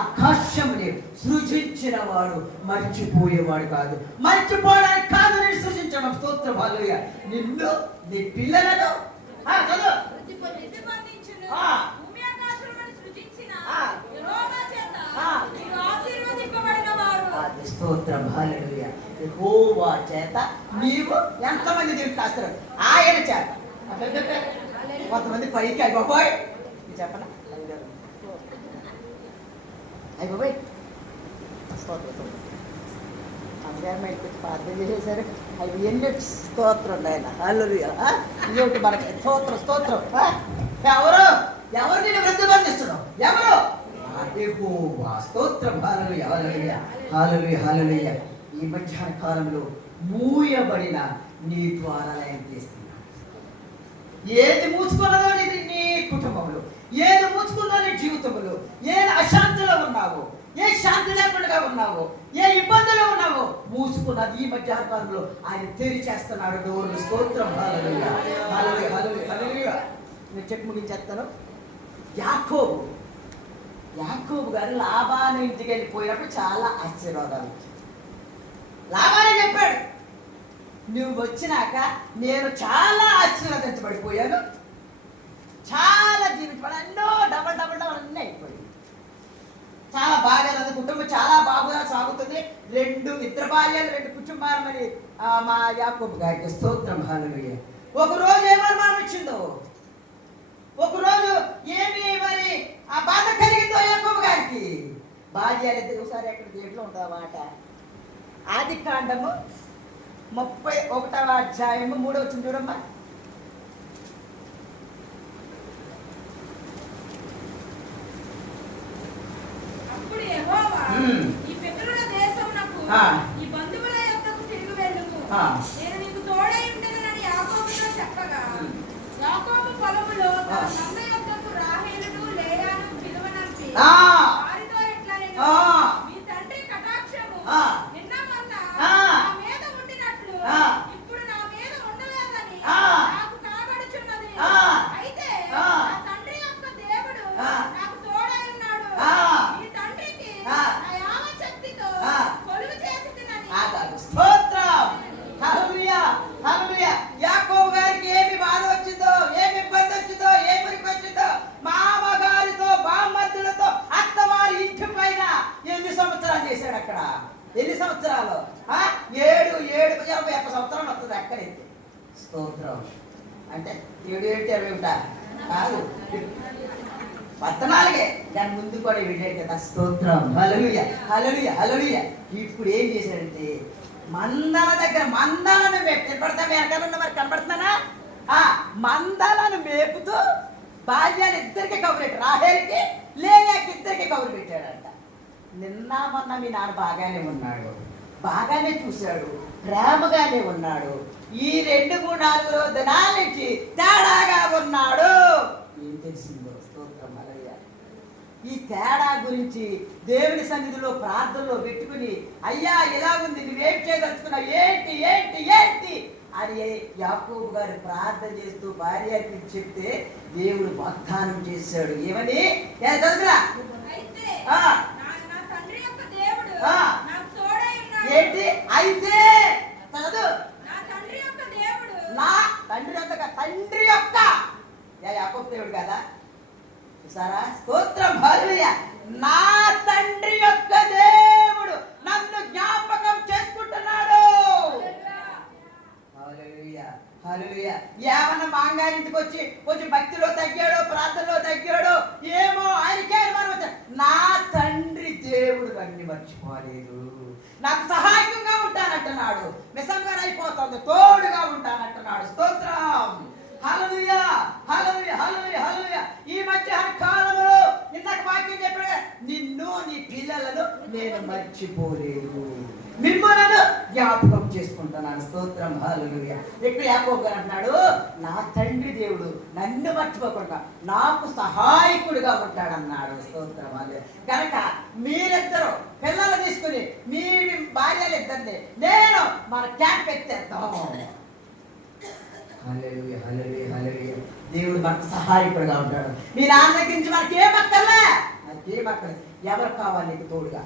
ఆకాశముని సృజించిన వాడు మర్చిపోయేవాడు కాదు. మర్చిపోవడానికి కాదు నేను సృజించడం. స్తోత్రం హల్లెలూయా. నిన్ను, నీ పిల్లలను చదువు. స్తోత్రం హల్లెలూయా. యెహోవా చేత నీవు ఎంతమంది దీవిస్తారు? ఆయన చేత. కొంతమంది పైకి అయిపోయి చెప్పనా అయిపోయి అమ్మగారు మైకి ప్రార్థన చేసేసారు. అవి ఎన్ని స్తోత్రం ఆయన. హల్లెలూయా. ఇంకోటి మనకి స్తోత్రం స్తోత్రం. ఎవరు ఎవరు నేను వృద్ధిబంధిస్తున్నావు? ఎవరు? యెహోవా. స్తోత్రం హల్లెలూయా హల్లెలూయా హల్లెలూయా హల్లెలూయా. ఈ మధ్యాహ్న కాలంలో మూయబడిన నీ ద్వారాలయం చేస్తున్నా. ఏది మూసుకున్నదో నీ కుటుంబంలో, ఏది మూసుకున్నదో నీ జీవితంలో, ఏది అశాంతిలో ఉన్నావో, ఏ శాంతి లేకుండా ఉన్నావో, ఏ ఇబ్బందులు ఉన్నావో మూసుకున్నది ఈ మధ్యాహ్న కాలంలో ఆయన తెరిచేస్తున్నాడు డోర్లు. స్తోత్రం హల్లెలూయా హల్లెలూయా హల్లెలూయా హల్లెలూయా. నేను చెప్పి ముగించేస్తాను. యాకోబు గారు లాబాను ఇంటికి వెళ్ళిపోయినప్పుడు చాలా ఆశీర్వాదాలు. లాబానే చెప్పాడు, నువ్వు వచ్చినాక నేను చాలా ఆశీర్వదించబడిపోయాను, చాలా జీవించబడి ఎన్నో డబల్ డబల్ డబల్ అన్నీ అయిపోయింది. చాలా బాగా కుటుంబం చాలా బాగా సాగుతుంది. ఇద్దరు భార్యలు 2 కుటుంబాలు మరి మా యాకోబు గారికి. స్తోత్రం హల్లెలూయా. ఒకరోజు ఏమనుమానం వచ్చిందో, ఒకరోజు ఏమి మరి ఆ బాధ కలిగిందో యాకోబు గారికి. భార్యలిద్దరు ఒకసారి ఎక్కడ దేవుట్లో ఉంటుందా మాట. ఆదికాండము 31వ అధ్యాయము 3వ వచనం చూడమ్మా. అప్పుడు యెహోవా ఈ పితరుల దేశమునకు ఈ బంధువుల యొద్దకు తిరిగి వెళ్ళుము, నేను నీకు తోడై ఉండెదనని యాకోబుతో చెప్పగా, యాకోబు పొలములో తన మంద యొద్దకు రాహేలును లేయాను పిలువనంపి వారితో ఇట్లనెను, మీ తండ్రి కటాక్షము నిన్న మొన్న నా మీద ఉండినట్లు ఇప్పుడు నా మీద ఉండలేదని నాకు కాబడుచున్నది. అయితే నా తండ్రి యొక్క దేవుడు నాకు తోడై ఉన్నాడు, మీ తండ్రికి నా యావత్ శక్తితో కొలువు చేసితినని. స్తోత్రం హల్లెలూయా హల్లెలూయా. యాకోబు గారికి ఏమి బాధ వచ్చిందో, ఏమి ఇబ్బంది వచ్చిందో, ఏమి మురికి వచ్చిందో, మామగారితో బామ్మద్దులతో అత్తవారి ఇంటి పైన ఎన్ని సంవత్సరాలు చేశాడు అక్కడ? ఎన్ని సంవత్సరాలు? 21 సంవత్సరాలు వస్తుంది అక్కడైతే. స్తోత్రం. అంటే 7 కాదు 14 దాని ముందు కూడా వీడే కదా. స్తోత్రం హల్లెలూయా హల్లెలూయా హల్లెలూయా. ఇప్పుడు ఏం చేశాడంటే మందల దగ్గర మందలను కనపడతా వెనకాలన్న మరి కనపడుతున్నానా? మందలను మేపుతూ భార్యలు ఇద్దరికి కబురు పెట్టాడు. రాహేలుకి లేయాకి ఇద్దరికి కబురు పెట్టాడంట. నిన్న మొన్న మీ నాన్న బాగానే ఉన్నాడు, బాగానే చూశాడు, ప్రేమగానే ఉన్నాడు. ఈ 2-3-4 దినాల నుంచి తేడాగా ఉన్నాడు. ఏం తెలిసిందో? స్తోత్రం హల్లెలూయా. ఈ తేడా గురించి దేవుని సన్నిధిలో ప్రార్థనలో పెట్టుకుని, అయ్యా ఇలా ఉంది, నువ్వేం చేయదలుచుకున్నావు, ఏంటి ఏంటి ఏంటి అని యాకోబు గారు ప్రార్థన చేస్తూ భార్యకి చెప్తే దేవుడు వాగ్దానం చేశాడు. ఏమని? చదువురా. ఏంటి? అయితే చదువు. నా తండ్రి యొక్క యాకోబు దేవుడు కదా, చూసారా? స్తోత్రం హల్లెలూయా. నా తండ్రి యొక్క దేవుడు నన్ను జ్ఞాపకం చేసుకుంటున్నాడు. హల్లెలూయా హల్లెలూయా. ఏమన్నా మాంగారింటికి వచ్చి కొంచెం భక్తిలో తగ్గాడో, ప్రార్థనలో తగ్గాడో ఏమో, ఆయనకే అనుమానం వచ్చాడు. నా తండ్రి దేవుడు అన్ని మర్చిపోలేదు, నాకు సహాయంగా ఉంటానంటున్నాడు, మిసంగా అయిపోతుంది, తోడుగా ఉంటానంటున్నాడు. స్తోత్రం హల్లెలూయా హల్లెలూయా హల్లెలూయా హల్లెలూయా. ఈ మధ్యాహ్న కాలంలో నిన్నకు వాక్యం చెప్పాడు, నిన్ను నీ పిల్లలను నేను మర్చిపోలేదు, మిమ్మల్ని జ్ఞాపకం చేసుకుంటున్నాను. స్తోత్రం, హల్లెలూయా. ఇక్కడ యాకోబు గారు అంటున్నాడు, నా తండ్రి దేవుడు నన్ను మర్చిపోకుండా నాకు సహాయకుడిగా ఉంటాడన్నాడు. స్తోత్రం, హల్లెలూయా. కనుక మీరిద్దరు పిల్లలు తీసుకుని మీ భార్యలిద్దరిని నేను మన క్యాంప్ ఎత్తేద్దాం. హల్లెలూయా, హల్లెలూయా, హల్లెలూయా. దేవుడు మనకు సహాయకుడిగా ఉంటాడు. మీ నాన్న దగ్గర నుంచి మనకి ఏమక్కర్లే, మనకేమక్కర్లేదు. ఎవరు కావాలి నీకు తోడుగా?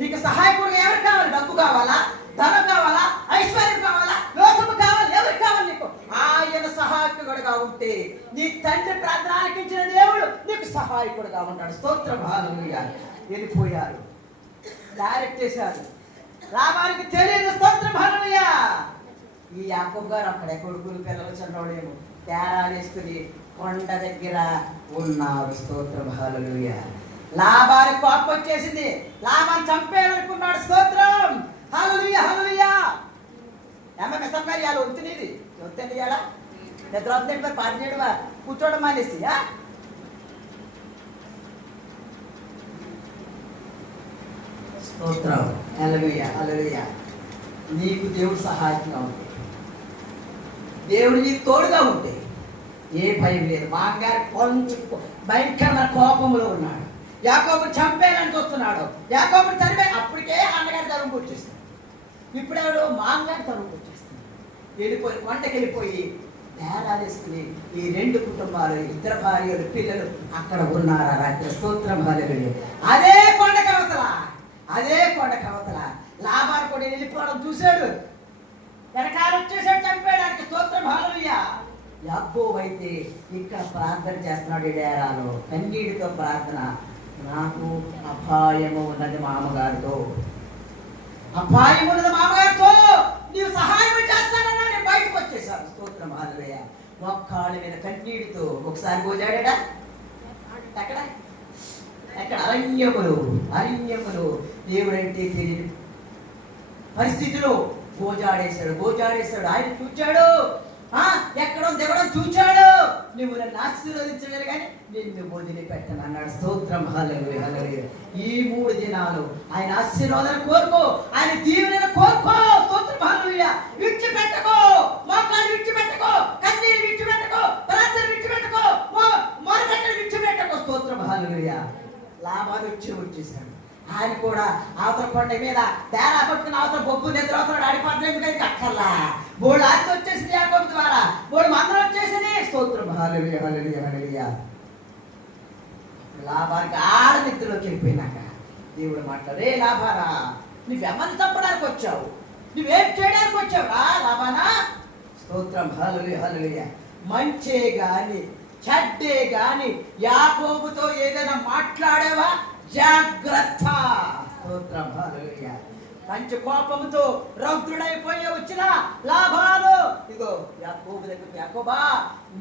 నీకు సహాయకుడిగా ఎవరు కావాలి? డబ్బు కావాలా, ధనం కావాలా, ఐశ్వర్యం కావాలా, లోకము కావాలి, ఎవరు కావాలి నీకు? ఆయన సహాయకుడిగా ఉంటే నీ తండ్రి ప్రార్థన ఆలకించిన దేవుడు నీకు సహాయకుడిగా ఉంటాడు. స్తోత్రం, హల్లెలూయా. వెళ్ళిపోయారు, డైరెక్ట్ చేశారు, రామానికి తెలియదు. స్తోత్రం, హల్లెలూయా. ఈ యాకోబు గారు అక్కడే కొడుకులు పిల్లలు చిన్నవాడేమో తేరాలు వేసుకుని కొండ దగ్గర ఉన్నారు. స్తోత్రం, హల్లెలూయా. లాభాన్ని కోపం వచ్చేసింది, లాభాన్ని చంపేయాలనుకున్నాడు. స్తోత్రం, హల్లెలూయా, హల్లెలూయా. ఏమో కష్టపడి వద్దునేది వద్దండి ఇవాళ నిద్ర వద్దండి, మరి పాట చేయడం కూర్చోవడం మానేసి. స్తోత్రం, హల్లెలూయా, హల్లెలూయా. నీకు దేవుడు సహాయంగా ఉంటే, దేవుడు నీకు తోడుగా ఉంటే ఏ భయం లేదు. మాంగారు కొంచెం భయంకరమైన కోపంలో ఉన్నాడు. యాకోబు చంపేయాలని చూస్తున్నాడు. యాకోబు చనిపోయి అప్పటికే అన్నగారి తరుముకు వచ్చేస్తాడు. ఇప్పుడు ఎవరు? మాంగారి తరుముకు వచ్చేస్తాడు. వెళ్ళిపోయి కొండకి వెళ్ళిపోయి తేడాలు వేసుకుని ఈ రెండు కుటుంబాలు, ఇద్దరు భార్యలు, పిల్లలు అక్కడ ఉన్నారు ఆ రాత్రి. స్తోత్రం, హల్లెలూయా. అదే కొండ కవతల లాభాలు కూడా వెళ్ళిపోవడం చూశాడు. వెనకాల వచ్చేసాడు చంపేయడానికి. స్తోత్రం, హల్లెలూయా. యాకోబు అయితే ఇక్కడ ప్రార్థన చేస్తున్నాడు. డేరాలో కన్నీటితో ప్రార్థన. నాకు అపాయము ఉన్నది మామగారితో, అపాయం ఉన్నది మామగారితో, నీవు సహాయం చేస్తానన్నా నేను బయటకు వచ్చేసాను. స్తోత్రం, హల్లెలూయా. ఒక్కాళ్ళ మీద కన్నీటితో ఒకసారి గోజాడా. ఎక్కడ ఎక్కడ? అరణ్యములు దేవుడంటే తెలియని పరిస్థితిలో గోజాడేశాడు. ఆయన చూచాడు, ఎక్కడో దిగడం చూచాడు. నువ్వు నన్ను ఆశీర్వదించలేదు కానీ నిన్ను వదిలిపెట్టను అన్నాడు. స్తోత్రం, హల్లెలూయా, హల్లెలూయా. ఈ 3 దినాలు ఆయన ఆశీర్వాదాలు కోరుకో, ఆయన దీవెనలు కోరుకో. స్తోత్రం, హల్లెలూయా. విడిచిపెట్టకో, మోకాలు విడిచిపెట్టకో, కన్నీరు విడిచిపెట్టకో, ప్రార్థన విడిచిపెట్టకో, మొరపెట్టలు విడిచిపెట్టకో. స్తోత్రం, హల్లెలూయా. లాభాలు వచ్చేసాడు. ఆయన కూడా అవతల కొండ మీద తేరా పట్టుకుని అవతల బొబ్బు నిద్ర అవుతున్నాడు. ఆడిపోతుంది ఎందుకంటే అక్కర్లా బోర్డు ఆస్తి వచ్చేసింది. యాకోబు ద్వారా బోర్డు మందరం వచ్చేసింది. స్తోత్రం, హల్లెలూయా, హల్లెలూయా, హల్లెలూయా. లాభానికి ఆడ నిద్రలోకి వెళ్ళిపోయినాక దేవుడు మాట్లాడు, రే లాభారా, నువ్వెవరిని చంపడానికి వచ్చావు? నువ్వేం చేయడానికి వచ్చావురా లాభానా? స్తోత్రం, హల్లెలూయా, హల్లెలూయా. మంచే గాని చెడ్డే గాని యాకోబుతో ఏదైనా మాట్లాడేవా? జాగ్రత్త. స్తోత్రం, హల్లెలూయా. మంచి కోపంతో రౌద్రుడైపోయి వచ్చిన లాభాలు ఇగో యాకోబు దగ్గర, యాకోబా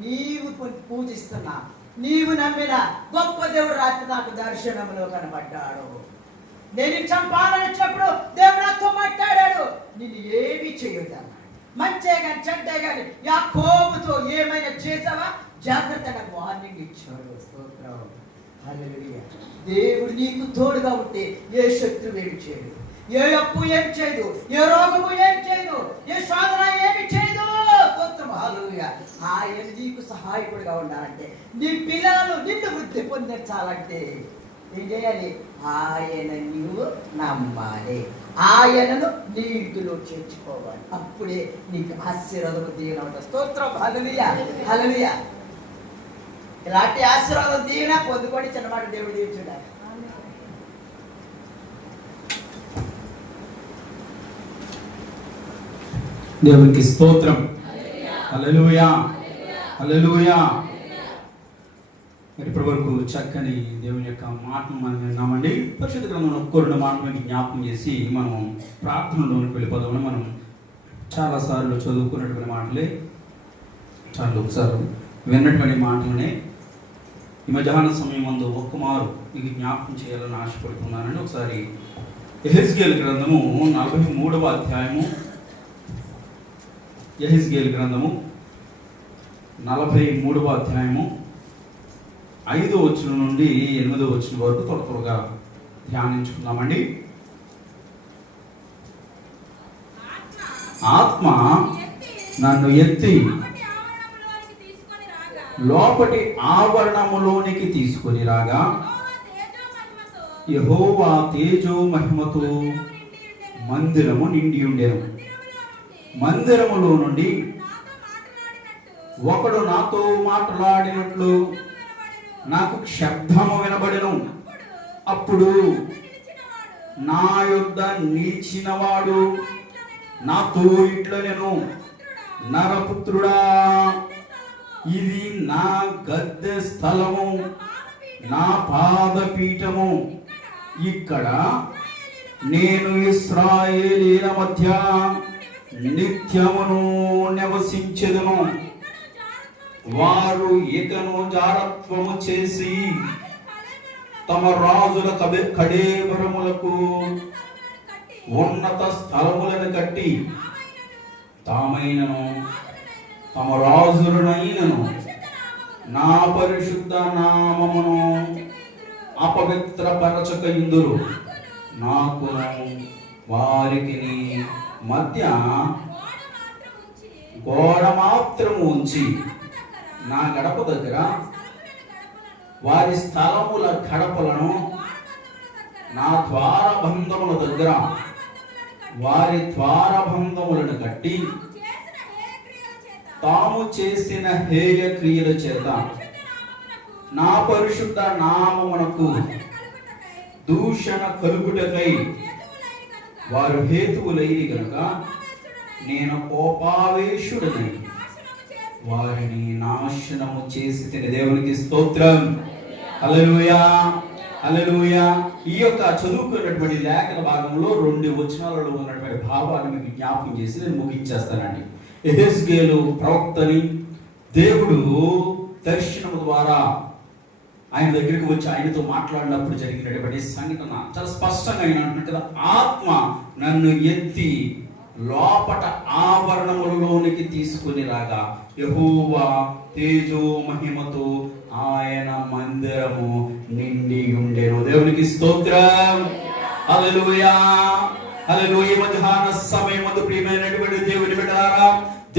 నీవు పూజిస్తున్నా, నీవు నమ్మిన గొప్ప దేవుడు రాత్రి నాకు దర్శనంలో కనబడ్డాడు. నేను చంపాలని వచ్చినప్పుడు దేవుడు నాతో మాట్లాడాడు. నిన్ను ఏమీ చేయొద్దన్నాడు. మంచే కానీ చెడ్డే కానీ యాకోబుతో ఏమైనా చేసావా? జాగ్రత్తగా వార్నింగ్ ఇచ్చాడు. స్తోత్రం, హల్లెలూయా. దేవుడు నీకు తోడుగా ఉంటే ఏ శత్రువు ఏమి చేయడు, ఏ అప్పు ఏం చేయదు, ఏ రోగము ఏం చేయదు, ఏ శోధన ఏమి చేయదు. స్తోత్రం, హల్లెలూయా. ఆయన నీకు సహాయకుడిగా ఉండాలంటే, నీ పిల్లలు నిన్ను వృద్ధి పొందించాలంటే ఏం చేయాలి? ఆయన నీవు నమ్మాలి, ఆయనను నీ ఇంటిలో చేర్చుకోవాలి. అప్పుడే నీకు ఆశీర్వాదం దీవెన ఉంటుంది. స్తోత్రం, హల్లెలూయా, హల్లెలూయా. ఇలాంటి ఆశీర్వాదం దీవెన పొందుకొని చిన్నమాట దేవుడు దీవించుడాలి. దేవునికి స్తోత్రం, హల్లెలూయా, హల్లెలూయా. మరి ఇప్పటి వరకు చక్కని దేవుని యొక్క మాటను మనం విన్నామండి. పరిశుద్ధ గ్రంథంలో ఒక్క 2 మాటలు జ్ఞాపకం చేసి మనం ప్రార్థనలోకి వెళ్ళిపోదామని మనం చాలాసార్లు చదువుకున్నటువంటి మాటలే, చాలా ఒకసారి విన్నటువంటి మాటలనే ఈ మధ్యాహ్న సమయం ముందు ఒక్క మారు మీకు జ్ఞాపకం చేయాలని ఆశపడుతున్నానండి. ఒకసారి యెహెజ్కేలు గ్రంథము 43వ అధ్యాయము, యెహెజ్కేలు గ్రంథము 43వ అధ్యాయము 5వ వచనం నుండి 8వ వచనం వరకు త్వరగా ధ్యానించుకుందామండి. ఆత్మ నన్ను ఎత్తి లోపటి ఆవరణములోనికి తీసుకొని రాగా యెహోవా తేజో మహిమతో మందిరము నిండి ఉండెను. మందిరములో నుండి ఒకడు నాతో మాట్లాడినట్లు నాకు శబ్దము వినబడెను. అప్పుడు నా యొద్ద నిలిచినవాడు నాతో ఇట్లనెను, నరపుత్రుడా, ఇది నా గద్దె స్థలము, నా పాదపీఠము. ఇక్కడ నేను ఇశ్రాయేలీయుల మధ్య నిత్యమును నివసించెదను. వారు ఇకను జారత్వము చేసి తమ రాజుల కడేబరములకు ఉన్నత స్థలములను కట్టి తామైనను తమ రాజులనైనను నా పరిశుద్ధ నామమును అపవిత్రపరచకయుందురు. నాకును వారికి మధ్య గోడ మాత్రము ఉంచి నా గడప దగ్గర వారి స్థలముల గడపలను నా ద్వారబంధముల దగ్గర వారి ద్వారబంధములను కట్టి తాము చేసిన హేయ క్రియల చేత నా పరిశుద్ధ నామమునకు దూషణ కలుగుటకై వారు హేతువులైరి గనుక నేను కోపావేశుడనై వారిని నాశనము చేసి తిని. దేవునికి స్తోత్రం. హల్లెలూయా, హల్లెలూయా. ఈ యొక్క చదువుకున్నటువంటి లేఖన భాగంలో 2 వచనాలలో ఉన్నటువంటి భావాన్ని మీకు జ్ఞాపకం చేసి నేను ముగించేస్తానండి. యెహెజ్కేలు ప్రవక్తని దేవుడు దర్శనము ద్వారా ఆయన దగ్గరికి వచ్చి ఆయనతో మాట్లాడినప్పుడు జరిగినటువంటి సంఘటన చాలా స్పష్టంగా ఆయన అంటున్నాడు కదా, ఆత్మ నన్ను ఎత్తి లోపట ఆవరణములలోనికి తీసుకుని రాగా యెహోవా తేజో మహిమతో ఆయన మందిరము నిండి ఉండెను. దేవునికి స్తోత్రం. హల్లెలూయా, హల్లెలూయా. మధ్యాహ్న సమయమందు ప్రియమైనటువంటి దేవుని బిడ్డలారా,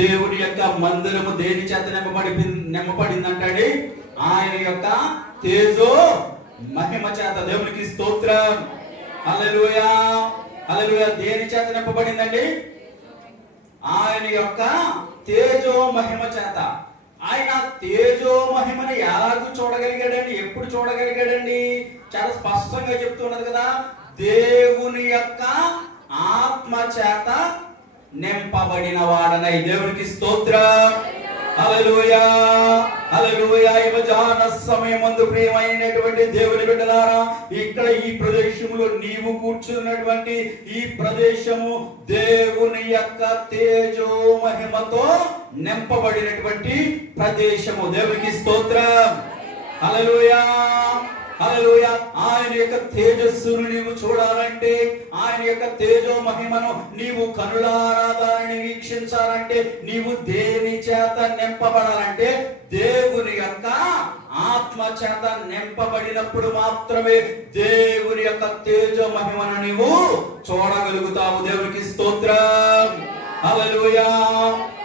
దేవుని యొక్క మందిరము దేని చేత నింపబడిందంటే ఆయన యొక్క తేజో మహిమ చేత. దేవునికి స్తోత్రం. హల్లెలూయా, హల్లెలూయా. దేని చేత నింపబడిందండి? ఆయన యొక్క తేజో మహిమ చేత. ఆయన తేజో మహిమను ఎలాగూ చూడగలిగాడండి? ఎప్పుడు చూడగలిగాడండి? చాలా స్పష్టంగా చెప్తున్నది కదా, దేవుని యొక్క ఆత్మ చేత నింపబడిన వాడనై. దేవునికి స్తోత్రం. హల్లెలూయా, హల్లెలూయా. ఈ మధ్యాహ్న సమయమందు ప్రియమైనటువంటి దేవుని బిడ్డలారా, ఇక్కడ ఈ ప్రదేశములో నీవు కూర్చున్నటువంటి ఈ ప్రదేశము దేవుని యొక్క తేజో మహిమతో నింపబడినటువంటి ప్రదేశము. దేవునికి స్తోత్రం. హల్లెలూయా, హల్లెలూయా. ఆయన యొక్క తేజస్సును నీవు చూడాలంటే, ఆయన యొక్క తేజో మహిమను నీవు కనులారా దానిని వీక్షించాలంటే, నీవు దేని చేత నింపబడాలంటే దేవుని యొక్క ఆత్మ చేత నింపబడినప్పుడు మాత్రమే దేవుని యొక్క తేజో మహిమను నీవు చూడగలుగుతావు. దేవునికి స్తోత్రం. హల్లెలూయా,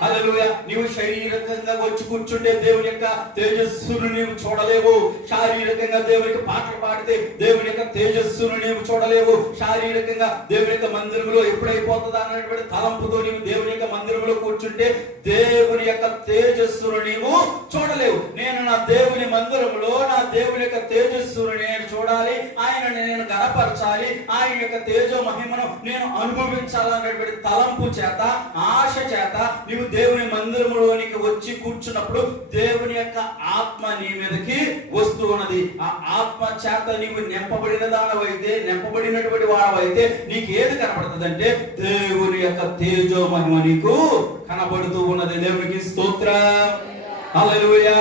హల్లెలూయా. నీవు శారీరకంగా వచ్చి కూర్చుంటే దేవుని యొక్క తేజస్సును నీవు చూడలేవు. శారీరకంగా దేవునికి పాటలు పాడితే దేవుని యొక్క తేజస్సును నీవు చూడలేవు. శారీరకంగా దేవుని యొక్క మందిరంలో ఎప్పుడైపోతుందా అన్నటువంటి తలంపుతో నీవు దేవుని యొక్క మందిరంలో కూర్చుంటే దేవుని యొక్క తేజస్సును నీవు చూడలేవు. నేను నా దేవుని మందిరంలో నా దేవుని యొక్క తేజస్సును నేను చూడాలి, ఆయనని నేను గణపరచాలి, ఆయన యొక్క తేజో మహిమను నేను అనుభవించాలన్నటువంటి తలంపు చేత, ఆశ చేత నీవు దేవుని మందిరంలోనికి వచ్చి కూర్చున్నప్పుడు దేవుని యొక్క ఆత్మ నీ మీదకి వస్తూ ఉన్నది. ఆ ఆత్మ చేత నీవు నింపబడిన దానవైతే, నింపబడినటువంటి వాడవైతే నీకు ఏది కనపడుతుంది అంటే దేవుని యొక్క తేజో మహిమ నీకు కనబడుతూ ఉన్నది. దేవునికి స్తోత్రం. హల్లెలూయా,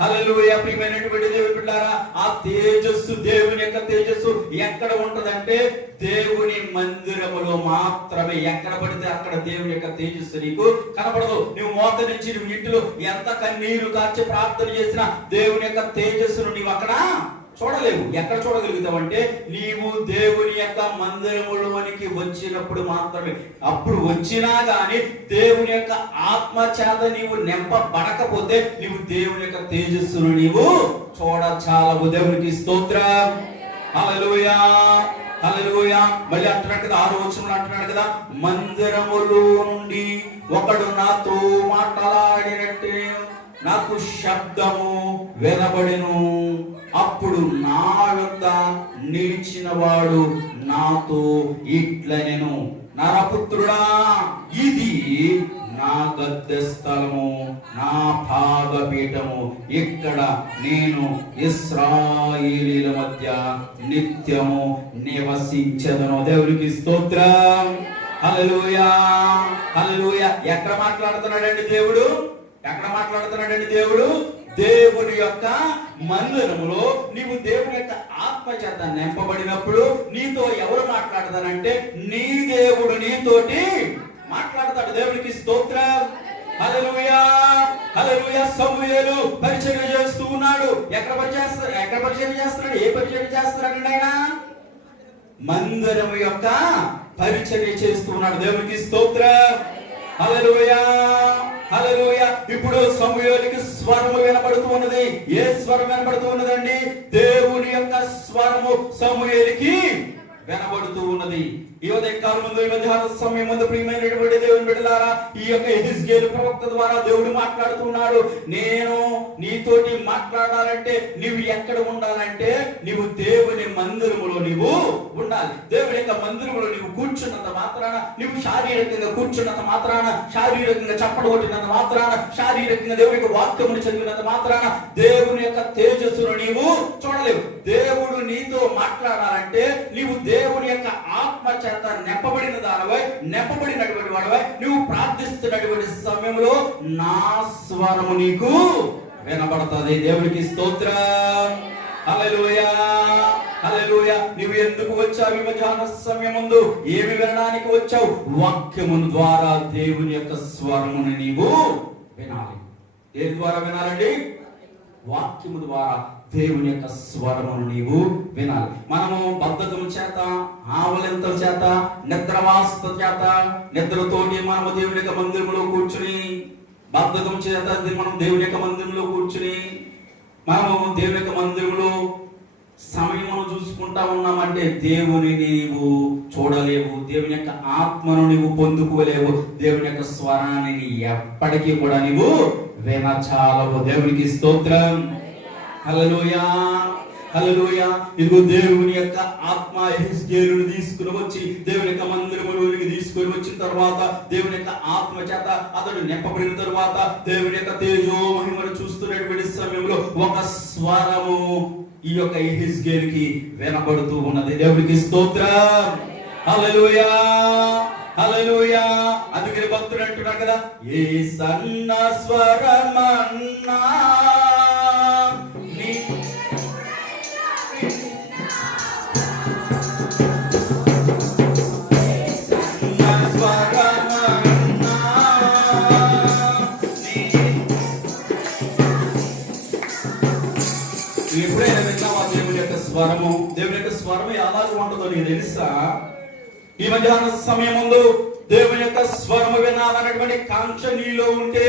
హల్లెలూయా. ప్రియమైనటువంటి దేవుని బిడ్డలారా, ఆ తేజస్సు, దేవుని యొక్క తేజస్సు ఎక్కడ ఉంటదంటే దేవుని మందిరములో మాత్రమే. ఎక్కడ పడితే అక్కడ దేవుని యొక్క తేజస్సు నీకు కనపడదు. నువ్వు మోకరించి నువ్వు ఇంటిలో ఎంత కన్నీరు కార్చి ప్రార్థన చేసినా దేవుని యొక్క తేజస్సును నీవు అక్కడ చూడలేవు. ఎక్కడ చూడగలుగుతావంటే నీవు దేవుని యొక్క మందిరములోనికి వచ్చినప్పుడు మాత్రమే. అప్పుడు వచ్చినా గాని దేవుని యొక్క ఆత్మ చేత నీవు నింపబడకపోతే నీవు దేవుని యొక్క తేజస్సును నీవు చూడచాలవు. దేవునికి స్తోత్రం. హల్లెలూయా, హల్లెలూయా. మళ్ళీ అంటున్నాడు కదా, 6వ వచనంలో అంటున్నాడు కదా, మందిరములో నుండి ఒకడు నాతో మాట్లాడినట్టు నాకు శబ్దము వినబడెను. అప్పుడు నా యొద్ద నిలిచిన వాడు నాతో ఇట్లనెను, నరపుత్రుడా, ఇది నా గద్దె స్థలము, నా పాదపీఠము. ఇక్కడ నేను ఇశ్రాయేలీల మధ్య నిత్యము నివసించెదను. దేవునికి స్తోత్రం. హల్లెలూయా, హల్లెలూయా. ఎక్కడ మాట్లాడుతున్నాడండి దేవుడు? ఎక్కడ మాట్లాడుతున్నాడండి దేవుడు? దేవుని యొక్క మందిరములో నీవు దేవుని యొక్క ఆత్మ చేత నింపబడినప్పుడు నీతో ఎవరు మాట్లాడతానంటే నీ దేవుడు నీతోటి మాట్లాడతాడు. దేవునికి స్తోత్రం. హల్లెలూయా, హల్లెలూయా. సమూయేలు పరిచర్య చేస్తూ ఉన్నాడు. ఎక్కడ పరిచర్య చేస్తున్నాడు? ఏ పరిచర్య చేస్తున్నాడు ఆయన? మందిరం యొక్క పరిచర్య చేస్తూ ఉన్నాడు. దేవునికి స్తోత్రం. హల్లెలూయా, హల్లెలూయా. ఇప్పుడు సమూయేలుకి స్వరము వినబడుతూ ఉన్నది. ఏ స్వరం వినబడుతూ ఉన్నదండి? దేవుని యొక్క స్వరము సమూయేలుకి వినబడుతూ ఉన్నది. ఈ ఉదయకాలం ముందు, ఈ మధ్యాహ్న సమయం ముందు ప్రియమైనటువంటి దేవుని బిడ్డలారా, ఈ యొక్క యెహెజ్కేలు ప్రవక్త ద్వారా దేవుడు మాట్లాడుతున్నాడు. నేను నీతోటి మాట్లాడాలంటే నీవు ఎక్కడ ఉండాలంటే నీవు దేవుని మందిరములో నీవు ఉండాలి. దేవుని యొక్క మందిరములో నీవు కూర్చున్నంత మాత్రాన, నీవు శారీరకంగా కూర్చున్నంత మాత్రాన, శారీరకంగా చప్పడు కొట్టినంత మాత్రాన, శారీరకంగా దేవుని యొక్క వాక్యమును చదివినంత మాత్రాన దేవుని యొక్క తేజస్సును నీవు చూడలేవు. దేవుడు నీతో మాట్లాడాలంటే నీవు దేవుని యొక్క ఆత్మ చేత నెప్పబడిన దానివై, నెప్పబడినటువంటి వాడివై నువ్వు ప్రార్థిస్తున్నటువంటి సమయంలో నా స్వరము నీకు వినబడుతుంది. దేవునికి స్తోత్రం. హల్లెలూయా, హల్లెలూయా. నువ్వు ఎందుకు వచ్చావు? మధ్యాహ్న సమయం ముందు ఏమి వినడానికి వచ్చావు? వాక్యమును ద్వారా దేవుని యొక్క స్వరమును నీవు వినాలి. దేని ద్వారా వినాలండి? వాక్యము ద్వారా దేవుని యొక్క స్వరమును నీవు వినాలి. మనము బద్ధకము చేత, ఆవలింతల చేత, నిద్రవాస్త చేత, నిద్రతోటి మనము దేవుని యొక్క మందిరంలో కూర్చుని, బద్ధకము చేత మనం దేవుని యొక్క మందిరంలో కూర్చుని మనము దేవుని యొక్క మందిరంలో సమయమును చూసుకుంటా ఉన్నామంటే దేవుని నీవు చూడలేవు. దేవుని యొక్క ఆత్మను నీవు పొందుకోలేవు. దేవుని యొక్క స్వరాన్ని ఎప్పటికీ కూడా నీవు వినచాలవు. దేవునికి స్తోత్రం. హల్లెలూయా, హల్లెలూయా. ఇదిగో దేవుని యొక్క ఆత్మ యెహెజ్కేలును తీసుకుని వచ్చి దేవుని యొక్క మందిరములోనికి తీసుకొని వచ్చిన తర్వాత దేవుని యొక్క ఆత్మ చేత అతడు నింపబడిన తర్వాత దేవుని యొక్క తేజో మహిమను చూస్తున్నటువంటి సమయంలో ఒక స్వరము ఈ యొక్క యెహెజ్కేలుకి వినబడుతూ ఉన్నది. దేవునికి స్తోత్రం. హల్లెలూయా, హల్లెలూయా. అందుకని భక్తుడు అంటున్నాడు కదా, ఏ సన్న స్వరమన్నా ఎప్పుడైనా విన్నావా దేవుని యొక్క స్వరము? దేవుని యొక్క స్వరం ఎలాగ ఉంటుందో నీకు తెలుసా? ఈ మధ్యాహ్న సమయం ముందు దేవుని యొక్క స్వరము వినాలన్నటువంటి కాంక్ష నీలో ఉంటే,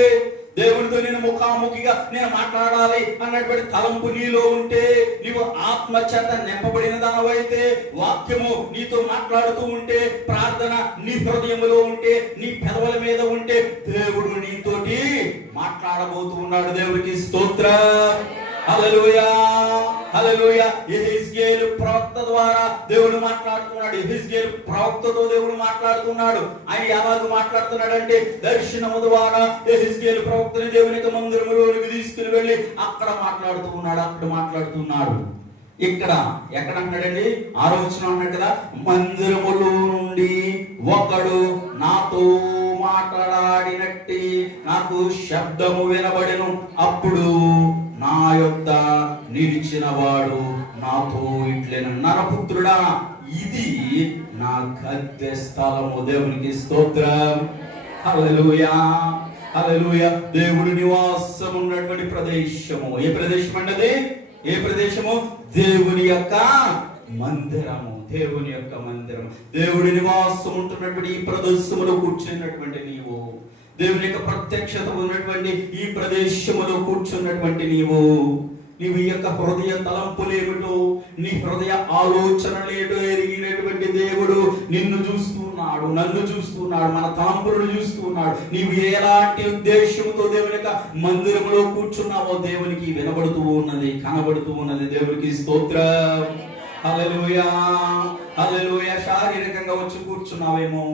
దేవునితో నేను ముఖాముఖిగా నేను మాట్లాడాలి అన్నటువంటి తలంపు నీలో ఉంటే, నీవు ఆత్మ చేత నింపబడిన దానవైతే, వాక్యము నీతో మాట్లాడుతూ ఉంటే, ప్రార్థన నీ హృదయములో ఉంటే, నీ పెదవుల మీద ఉంటే, దేవుడు నీతోటి మాట్లాడబోతూ ఉన్నాడు. దేవునికి స్తోత్రం. హల్లెలూయా, హల్లెలూయా. యెహెజ్కేలు ప్రవక్త ద్వారా దేవుడు మాట్లాడుతున్నాడు. యెహెజ్కేలు ప్రవక్తతో దేవుడు మాట్లాడుతున్నాడు. ఆయన ఎలాగ మాట్లాడుతున్నాడు అంటే దర్శనము ద్వారా యెహెజ్కేలు ప్రవక్తని దేవుని యొక్క మందిరములోనికి తీసుకుని వెళ్ళి అక్కడ మాట్లాడుతున్నాడు. ఇక్కడ ఎక్కడ అంటాడండి? 6వ వచనం అన్నాడు కదా, మందిరములో నుండి ఒకడు నాతో మాట్లాడినట్టి నాకు శబ్దము వినబడెను. అప్పుడు నా యొద్ద నిలిచిన వాడు నాతో ఇట్లెను, నరపుత్రుడా, ఇది నా గద్దె స్థలము. దేవునికి స్తోత్రం. హల్లెలూయా, హల్లెలూయా. దేవుడి నివాసం ఉన్నటువంటి ప్రదేశము. ఏ ప్రదేశం అన్నది? ఏ ప్రదేశము? దేవుని యొక్క మందిరము, దేవుని యొక్క మందిరము. దేవుడి నివాసం ఉంటున్నటువంటి ఈ ప్రదేశములో కూర్చున్నటువంటి నీవు, దేవుని యొక్క ప్రత్యక్షత ఉన్నటువంటి ఈ ప్రదేశములో కూర్చున్నటువంటి నీవు ఈ యొక్క హృదయ తలంపులేమిటో, నీ హృదయ ఆలోచనలేటో ఎరిగినటువంటి దేవుడు నిన్ను చూస్తున్నాడు, నన్ను చూస్తున్నాడు, మన తలంపులను చూస్తున్నాడు. నీవు ఎలాంటి ఉద్దేశంతో దేవుని యొక్క మందిరంలో కూర్చున్నావో దేవునికి వినబడుతూ ఉన్నది, కనబడుతూ ఉన్నది. దేవునికి స్తోత్రం. హల్లెలూయా, హల్లెలూయా. శారీరకంగా వచ్చి కూర్చున్నావేమో,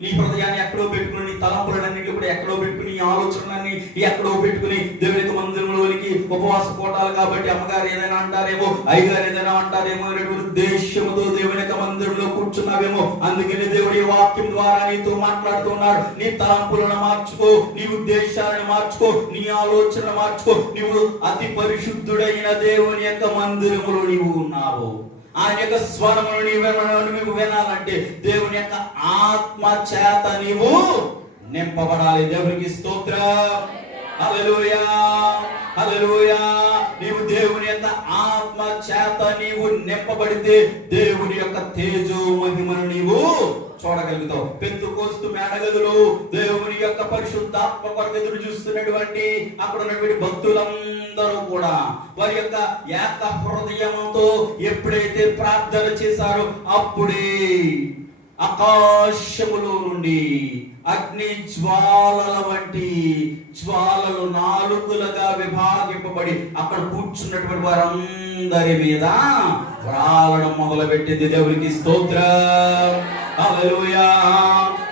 నీ హృదయాన్ని ఎక్కడో పెట్టుకుని, నీ తలంపులన్నింటినీ కూడా ఎక్కడో పెట్టుకుని, నీ ఆలోచనలన్నీ ఎక్కడో పెట్టుకుని దేవుని యొక్క మందిరంలోనికి ఉపవాస కోటాలు కాబట్టి అమ్మగారు ఏదైనా అంటారేమో, అయ్యగారు ఏదైనా అంటారేమో అనేటువంటి ఉద్దేశంతో దేవుని యొక్క మందిరంలో కూర్చున్నావేమో. అందుకని దేవుడి వాక్యం ద్వారా నీతో మాట్లాడుతున్నాడు. నీ తలంపులను మార్చుకో, నీ ఉద్దేశాలను మార్చుకో, నీ ఆలోచన మార్చుకో. నీవు అతి పరిశుద్ధుడైన దేవుని యొక్క మందిరములో నీవు ఉన్నావు. ఆయన యొక్క స్వరమును నీవు వినాలంటే దేవుని యొక్క ఆత్మ చేత నీవు నింపబడాలి. దేవునికి స్తోత్రం. హల్లెలూయా, హల్లెలూయా. నీవు దేవుని యొక్క ఆత్మ చేత నీవు నింపబడితే దేవుని యొక్క తేజో మహిమను నీవు చూడగలుగుతావు. పెంతుకోస్తు మేడగదులు దేవుని యొక్క పరిశుద్ధాత్మ కొరకు ఎదురు చూస్తున్నటువంటి అక్కడ ఉన్నటువంటి భక్తులందరూ కూడా వారి యొక్క ఏక హృదయంతో ఎప్పుడైతే ప్రార్థన చేశారో అప్పుడే ఆకాశములో నుండి అగ్ని జ్వాలల వంటి జ్వాలలు నాలుగులుగా విభాగింపబడి అక్కడ కూర్చున్నటువంటి వారందరి మీద రావడం మొదలుపెట్టింది. దేవునికి స్తోత్రం. హల్లెలూయా,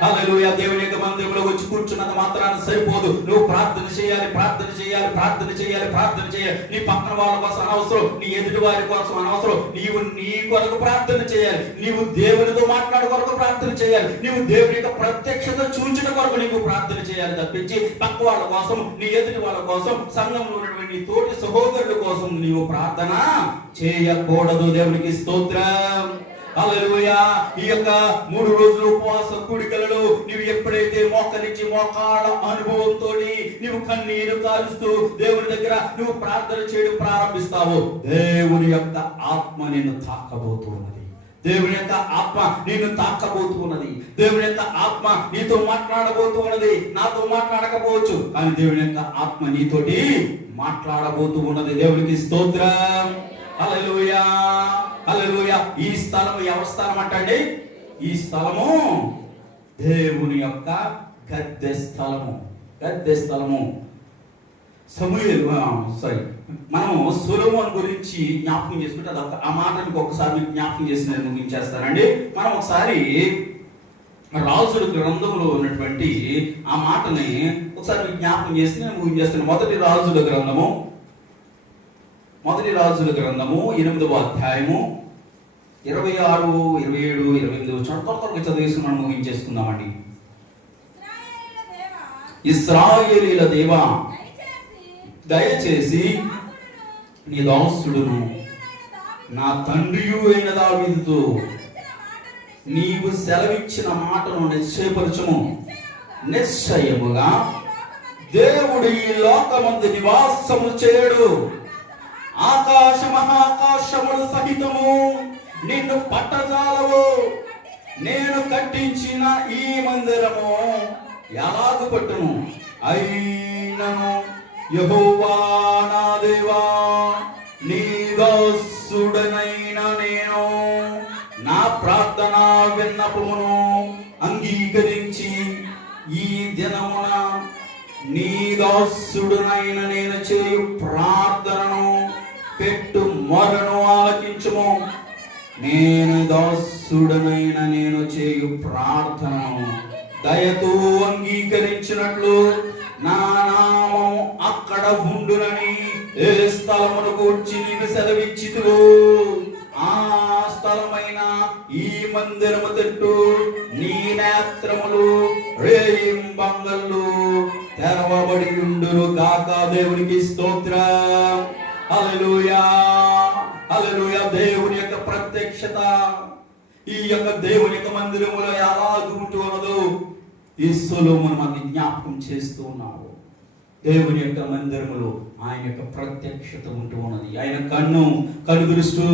హల్లెలూయా. దేవుని యొక్క మందిరంలో వచ్చి కూర్చున్నంత మాత్రాన సరిపోదు. నువ్వు ప్రార్థన చేయాలి, ప్రార్థన చేయాలి, ప్రార్థన చేయాలి, ప్రార్థన చేయాలి. నీ పక్కన వాళ్ళ కోసం అనవసరం, నీ ఎదుటి వారి కోసం అనవసరం. నీవు నీ కొరకు ప్రార్థన చేయాలి. నీవు దేవునితో మాట్లాడే కొరకు ప్రార్థన చేయాలి. నీవు దేవుని యొక్క ప్రత్యక్షత చూచిన కొరకు నీవు ప్రార్థన చేయాలి తప్పించి పక్క వాళ్ళ కోసం, నీ ఎదుటి వాళ్ళ కోసం, సంఘంలో ఉన్నటువంటి నీ తోటి సహోదరుల కోసం నీవు ప్రార్థన చేయకూడదు. దేవునికి స్తోత్రం. హల్లెలూయా. ఈ యొక్క 3 రోజుల ఉపవాస కూడికలలో నీవు ఎప్పుడైతే మోకరించి మోకాళ్ళ అనుభవంతో నీవు కన్నీరు కాలుస్తూ దేవుని దగ్గర నువ్వు ప్రార్థన చేయడం ప్రారంభిస్తావు, దేవుని యొక్క ఆత్మ నిన్ను తాకబోతున్నది. దేవుని యొక్క ఆత్మ నిన్ను తాకబోతున్నది. దేవుని యొక్క ఆత్మ నీతో మాట్లాడబోతూ ఉన్నది. నాతో మాట్లాడకపోవచ్చు, కానీ దేవుని యొక్క ఆత్మ నీతోటి మాట్లాడబోతూ ఉన్నది. దేవునికి స్తోత్రం. హల్లెలూయా, హల్లెలూయా. ఈ స్థలము ఎవరి స్థలం అంటండి? ఈ స్థలము దేవుని యొక్క గద్దె స్థలము, గద్దె స్థలము. మనము సొలొమోను గురించి జ్ఞాపకం చేసుకుంటే ఆ మాట మీకు ఒకసారి మీకు జ్ఞాపకం చేసి నేను ముగించేస్తానండి. మనం ఒకసారి రాజుల గ్రంథంలో ఉన్నటువంటి ఆ మాటని ఒకసారి మీకు జ్ఞాపకం చేసి నేను ముగించేస్తాను. మొదటి రాజుల గ్రంథము 8వ అధ్యాయము 26, 27, 28 త్వరగా చదివేసి మనం ముగించేసుకుందామండి. ఇశ్రాయేలీల దేవా, దయచేసి నీ దాసుడును నా తండ్రియు అయిన దావీదుతో నీవు సెలవిచ్చిన మాటను నిశ్చయపరచుము. నిశ్చయముగా దేవుడు ఈ లోకమందు నివాసము చేయడు. ఆకాశ మహాకాశములు సహితము నిన్ను పట్టజాలవు. నేను కట్టించిన ఈ మందిరము ఎలాగు పట్టును? అయినను యెహోవా నా దేవా, నీ దాసుడనైన నేను నా ప్రార్థన విన్నపమును అంగీకరించి ఈ దినమున నీ దాసుడనైన నేను చేయు ప్రార్థనను పెట్టు మొరను ఆలకించుము. నేను దాసుడనైన నేను చేయు ప్రార్థనను దయతో అంగీకరించినట్లు నా నామము అక్కడ ఉండునని ఏ స్థలమును గూర్చి నీకు సెలవిచ్చితువో ఆ స్థలమైన ఈ మందిరము తట్టు నీ నేత్రములు రేయింబంగళ్ళు తెరవబడి ఉండును గాక. దేవునికి స్తోత్రం. హల్లెలూయా, హల్లెలూయా. దేవుని యొక్క ప్రత్యక్షత ఈ యొక్క దేవుని యొక్క మందిరములో ఎలా ఉంటూ ఉన్నదో ఈ సొలొమోను మనకి జ్ఞాపకం చేస్తూ ఉన్నాడు. దేవుని యొక్క మందిరములో ఆయన యొక్క ప్రత్యక్షత ఉంటూ ఉన్నది. ఆయన కనుదృష్టి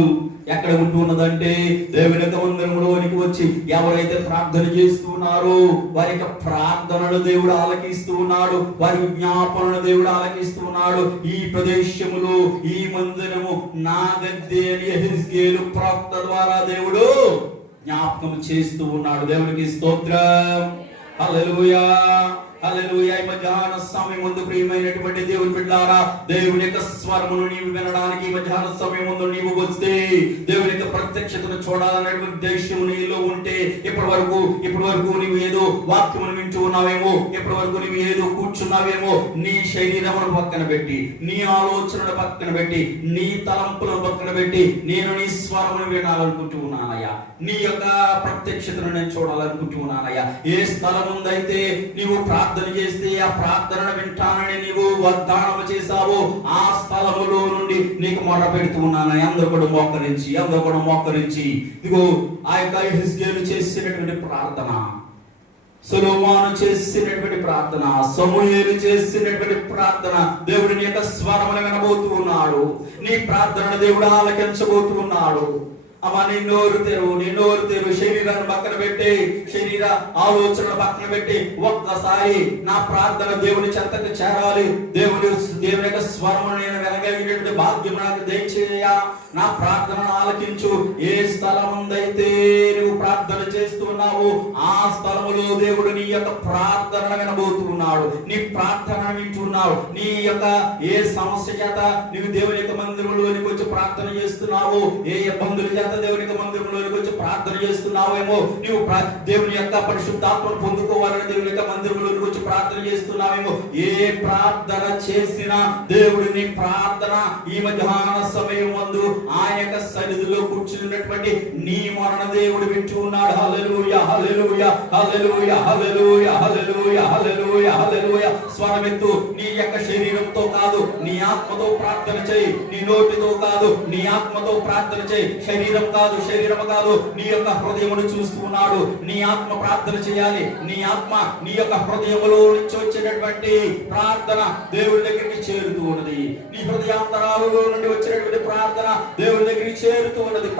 ఎక్కడ ఉంటూ ఉన్నదంటే దేవుని యొక్క మందిరములోనికి వచ్చి ఎవరైతే ప్రార్థన చేస్తున్నారో వారి యొక్క ప్రార్థనలు దేవుడు ఆలకిస్తూ ఉన్నాడు, వారి విజ్ఞాపనలు దేవుడు ఆలకిస్తూ ఉన్నాడు. ఈ ప్రదేశములో ఈ మందిరము నా గద్దె అని యెహెజ్కేలు ప్రవక్త ద్వారా దేవుడు జ్ఞాపకం చేస్తూ ఉన్నాడు. దేవునికి స్తోత్రం. హల్లెలూయా, హల్లెలూయా. ఈ మధ్యాహ్న సమయం ముందు ప్రియమైనటువంటి దేవుని బిడ్డలారా, దేవుని యొక్క స్వరమును నీవు వినడానికి మధ్యాహ్న సమయం ముందు నీవు వస్తే దేవుని యొక్క ప్రత్యక్షతను చూడాలనే ఉద్దేశం నీలో ఉంటే ఇప్పటి వరకు నీవు ఏదో వాక్యమును వింటూ ఉన్నావేమో, ఇప్పటి వరకు నీవు ఏదో కూర్చున్నావేమో, నీ శరీరమును పక్కన పెట్టి, నీ ఆలోచనను పక్కన పెట్టి, నీ తలంపులను పక్కన పెట్టి నేను నీ స్వరమును వినాలనుకుంటూ ఉన్నానయ్యా, నీ యొక్క ప్రత్యక్షతను నేను చూడాలనుకుంటూ ఉన్నానయ్యా. ఏ స్థలం ఉందైతే నీవు ప్రార్థన చేస్తే ఆ ప్రార్థనను వింటానని నీవు వాగ్దానం చేశావో ఆ స్థలములో నుండి నీకు మొర పెడుతూ ఉన్నాను. అందరూ కూడా మోకరించి ఇదిగో ఆ యొక్క యెహెజ్కేలు చేసినటువంటి ప్రార్థన, సొలొమోను చేసినటువంటి ప్రార్థన, సమూయేలు చేసినటువంటి ప్రార్థన దేవుడిని యొక్క స్వరమును వినబోతూ ఉన్నాడు. నీ ప్రార్థనను దేవుడు ఆలకించబోతూ ఉన్నాడు. అమ్మా, నీ నోరు తెరువు, శరీరాన్ని పక్కన పెట్టి, శరీర ఆలోచనలు పక్కన పెట్టి ఒక్కసారి నా ప్రార్థన దేవుని చెంతకు చేరాలి, దేవుని యొక్క స్వరమును నేను వినగలిగినటువంటి భాగ్యం నాకు దయచేయ, నా ప్రార్థనను ఆలకించు. ఏ స్థలం ఉందైతే నువ్వు ప్రార్థన చేస్తున్నావు ఆ స్థలములో దేవుడు నీ యొక్క ప్రార్థనను వినబోతున్నాడు, నీ ప్రార్థనను వింటున్నావు. నీ యొక్క ఏ సమస్య చేత నువ్వు దేవుని యొక్క మందిరంలోనికి వచ్చి ప్రార్థన చేస్తున్నావు, ఏ ఇబ్బందుల చేత దేవుని యొక్క మందిరంలోనికి వచ్చి ప్రార్థన చేస్తున్నావేమో, నువ్వు దేవుని యొక్క పరిశుద్ధాత్మను పొందుకోవాలని దేవుని యొక్క మందిరంలోనికి వచ్చి ప్రార్థన చేస్తున్నావేమో, ఏ ప్రార్థన చేసినా దేవుడిని ప్రార్థన ఈ మధ్యాహ్న సమయం ముందు ఆయన యొక్క సన్నిధిలో కూర్చున్నటువంటి నీ మరణ దేవుడు వింటూ ఉన్నాడు. హల్లెలూయా, హల్లెలూయా, హల్లెలూయా, హల్లెలూయా, హల్లెలూయా, హల్లెలూయా, హల్లెలూయా. స్వరమెత్తు. నీ యొక్క శరీరంతో కాదు, నీ ఆత్మతో ప్రార్థన చేయి. నీ నోటితో కాదు, నీ ఆత్మతో ప్రార్థన చేయి. శరీరం కాదు, నీ యొక్క హృదయమును చూస్తూ ఉన్నాడు. నీ ఆత్మ ప్రార్థన చేయాలి. నీ ఆత్మ నీ యొక్క హృదయములో నుంచి వచ్చేటటువంటి ప్రార్థన దేవుడి దగ్గరికి చేరుతూ ఉన్నది. నీ హృదయాంతరాలలో నుండి వచ్చినటువంటి ప్రార్థన దేవుడి దగ్గరికి చేరుతూ ఉన్నది.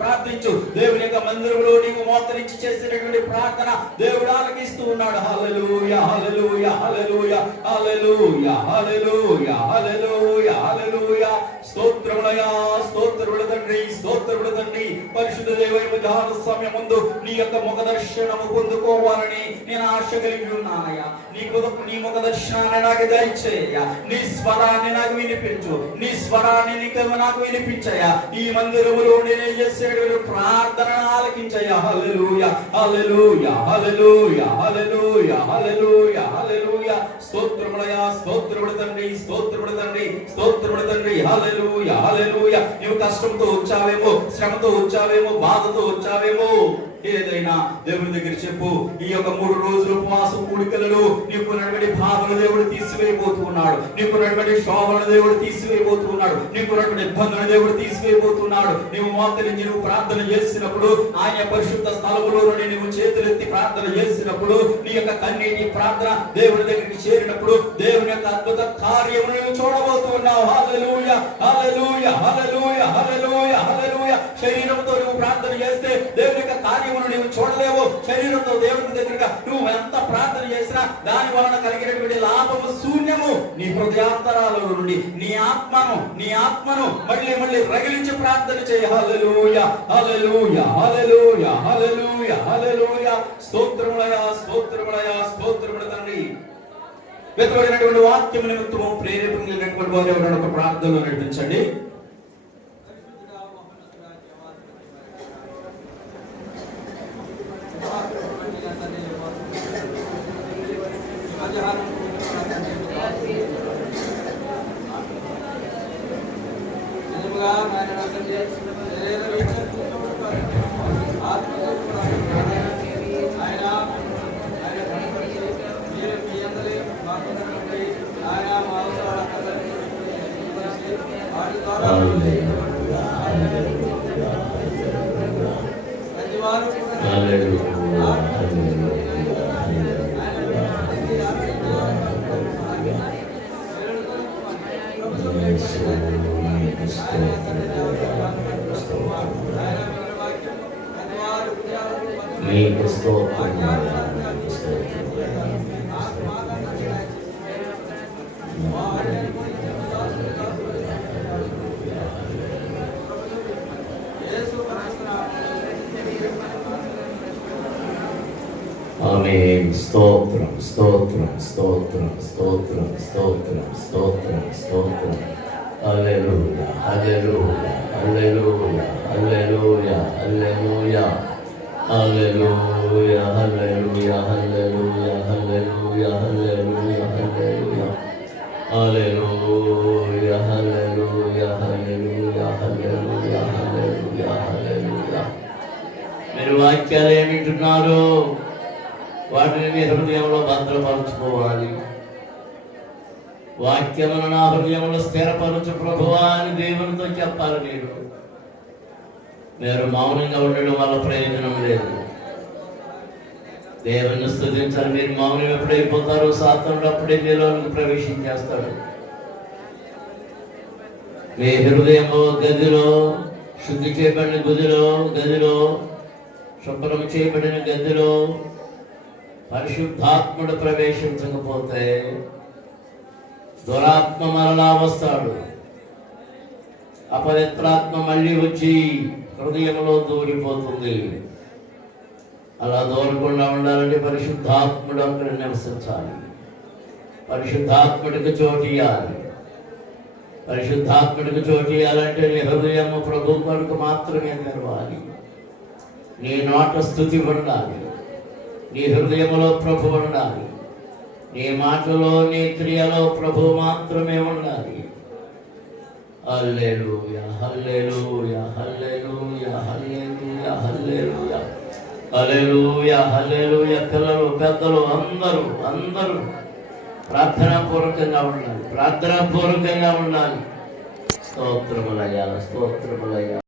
ప్రార్థించు. దేవుని యొక్క మందిరంలో నీవు మోకరించి చేసినటువంటి ప్రార్థన దేవుడు ఆలకిస్తూ ఉన్నాడు. హల్లెలూయా, హల్లెలూయా, హల్లెలూయా, హల్లెలూయా, హల్లెలూయా, హల్లెలూయా, హల్లెలూయా. స్తోత్రములు తండ్రి, పరిశుద్ధ దేవుని మధ్యాహ్న సమయం ముందు నీ యొక్క ముఖ దర్శనము పొందుకోవాలని నేను ఆశ కలిగి ఉన్నానయ్యా. నీ ముఖ దర్శనాన్ని నాకు దయచేయ, నీ స్వరాన్ని నాకు వినిపించు, నీ స్వరాన్ని నాకు వినిపించయ్యా. ఈ మందిరములో నేను చేసేటువంటి ప్రార్థన ఆలకించయ్యా. హల్లెలూయా, హల్లెలూయా, హల్లెలూయా, హల్లెలూయా, హల్లెలూయా, హల్లెలూయా. స్తోత్రములు తండ్రి, హల్లెలూయా, హల్లెలూయా. నీవు కష్టంతో వచ్చావేమో, శ్రమతో వచ్చావేమో, బాధతో వచ్చావేమో, ఏదైనా దేవుని దగ్గర చెప్పు. ఈ యొక్క 3 రోజుల ఉపవాస కూడికలలో నీకున్నటువంటి బాధను దేవుడు తీసివేయబోతున్నాడు, నీకున్నటువంటి శోభను దేవుడు తీసివేయబోతున్నాడు, నీకున్నటువంటి ఇబ్బందులను దేవుడు తీసివేయబోతున్నాడు. నీవు మోకరించి నువ్వు ప్రార్థన చేసినప్పుడు, ఆయన పరిశుద్ధ స్థలములో నుండి నువ్వు చేతులెత్తి ప్రార్థన చేసినప్పుడు, నీ యొక్క కన్నీటి ప్రార్థన దేవుని దగ్గరికి చేరినప్పుడు దేవుని యొక్క అద్భుత కార్యమును నువ్వు చూడబోతున్నావు. హల్లెలూయా, హల్లెలూయా, హల్లెలూయా, హల్లెలూయా, హల్లెలూయా. శరీరంతో నువ్వు ప్రార్థన చేస్తే దేవుని యొక్క కార్యమును నీవు చూడలేవు. శరీరంతో దేవుని దగ్గరగా నువ్వు ఎంత ప్రార్థన చేసినా దాని వలన కలిగినటువంటి లాభము శూన్యము. నీ హృదయాంతరాల నుండి నీ ఆత్మను మళ్ళీ రగిలించి ప్రార్థన చేయి. హల్లెలూయా, హల్లెలూయా, హల్లెలూయా, హల్లెలూయా, హల్లెలూయా. స్తోత్రములు తండ్రి. వెతబడినటువంటి వాక్యము నిమిత్తము ప్రేరేపణమైనటువంటి వారు ఎవరైనా ఒక ప్రార్థనలో నడిపించండి. స్తోత్రం స్తోత్రం స్తోత్రం స్తోత్రం స్తోత్రం స్తోత్రం స్తోత్రం. హల్లెలూయా హల్లెలూయా హల్లెలూయా హల్లెలూయా హల్లెలూయా హల్లెలూయా హల్లెలూయా హల్లెలూయా హల్లెలూయా హల్లెలూయా హల్లెలూయా హల్లెలూయా హల్లెలూయా హల్లెలూయా హల్లెలూయా హల్లెలూయా హల్లెలూయా. మీరు వాక్యాలు ఏమి వింటున్నారు? వాటిని మీ హృదయంలో భద్రపరచుకోవాలి. వాక్యమును నా హృదయంలో స్థిరపరచు ప్రభువా అని దేవునితో చెప్పాలి. మీరు మౌనంగా ఉండడం వల్ల ప్రయోజనం లేదు. దేవుని స్తుతించాలి. మీరు మౌనం ఎప్పుడైపోతారో సాతానుడు అప్పుడే మీలోనికి ప్రవేశించేస్తాడు. మీ హృదయంలో గదిలో, శుద్ధి చేయబడిన గదిలో శుభ్రం చేయబడిన గదిలో పరిశుద్ధాత్ముడు ప్రవేశించకపోతే దురాత్మ మరలా వస్తాడు. అపవిత్రాత్మ మళ్ళీ వచ్చి హృదయంలో దూరిపోతుంది. అలా దూరకుండా ఉండాలంటే పరిశుద్ధాత్ముడు అక్కడ నివసించాలి. పరిశుద్ధాత్ముడికి చోటియాలి. పరిశుద్ధాత్ముడికి చోటియాలంటే నీ హృదయము ప్రభు కొరకు మాత్రమే తెరవాలి. నీ నోట స్తుతి ఉండాలి. నీ హృదయంలో ప్రభు ఉండాలి. నీ మాటలో, నీ క్రియలో ప్రభు మాత్రమే ఉండాలి. హల్లెలూయా హల్లెలూయా హల్లెలూయా హల్లెలూయా హల్లెలూయా హల్లెలూయా హల్లెలూయా. పిల్లలు, పెద్దలు అందరూ ప్రార్థనాపూర్వకంగా ఉండాలి. స్తోత్రములయ్యా స్తోత్రములయ్యా.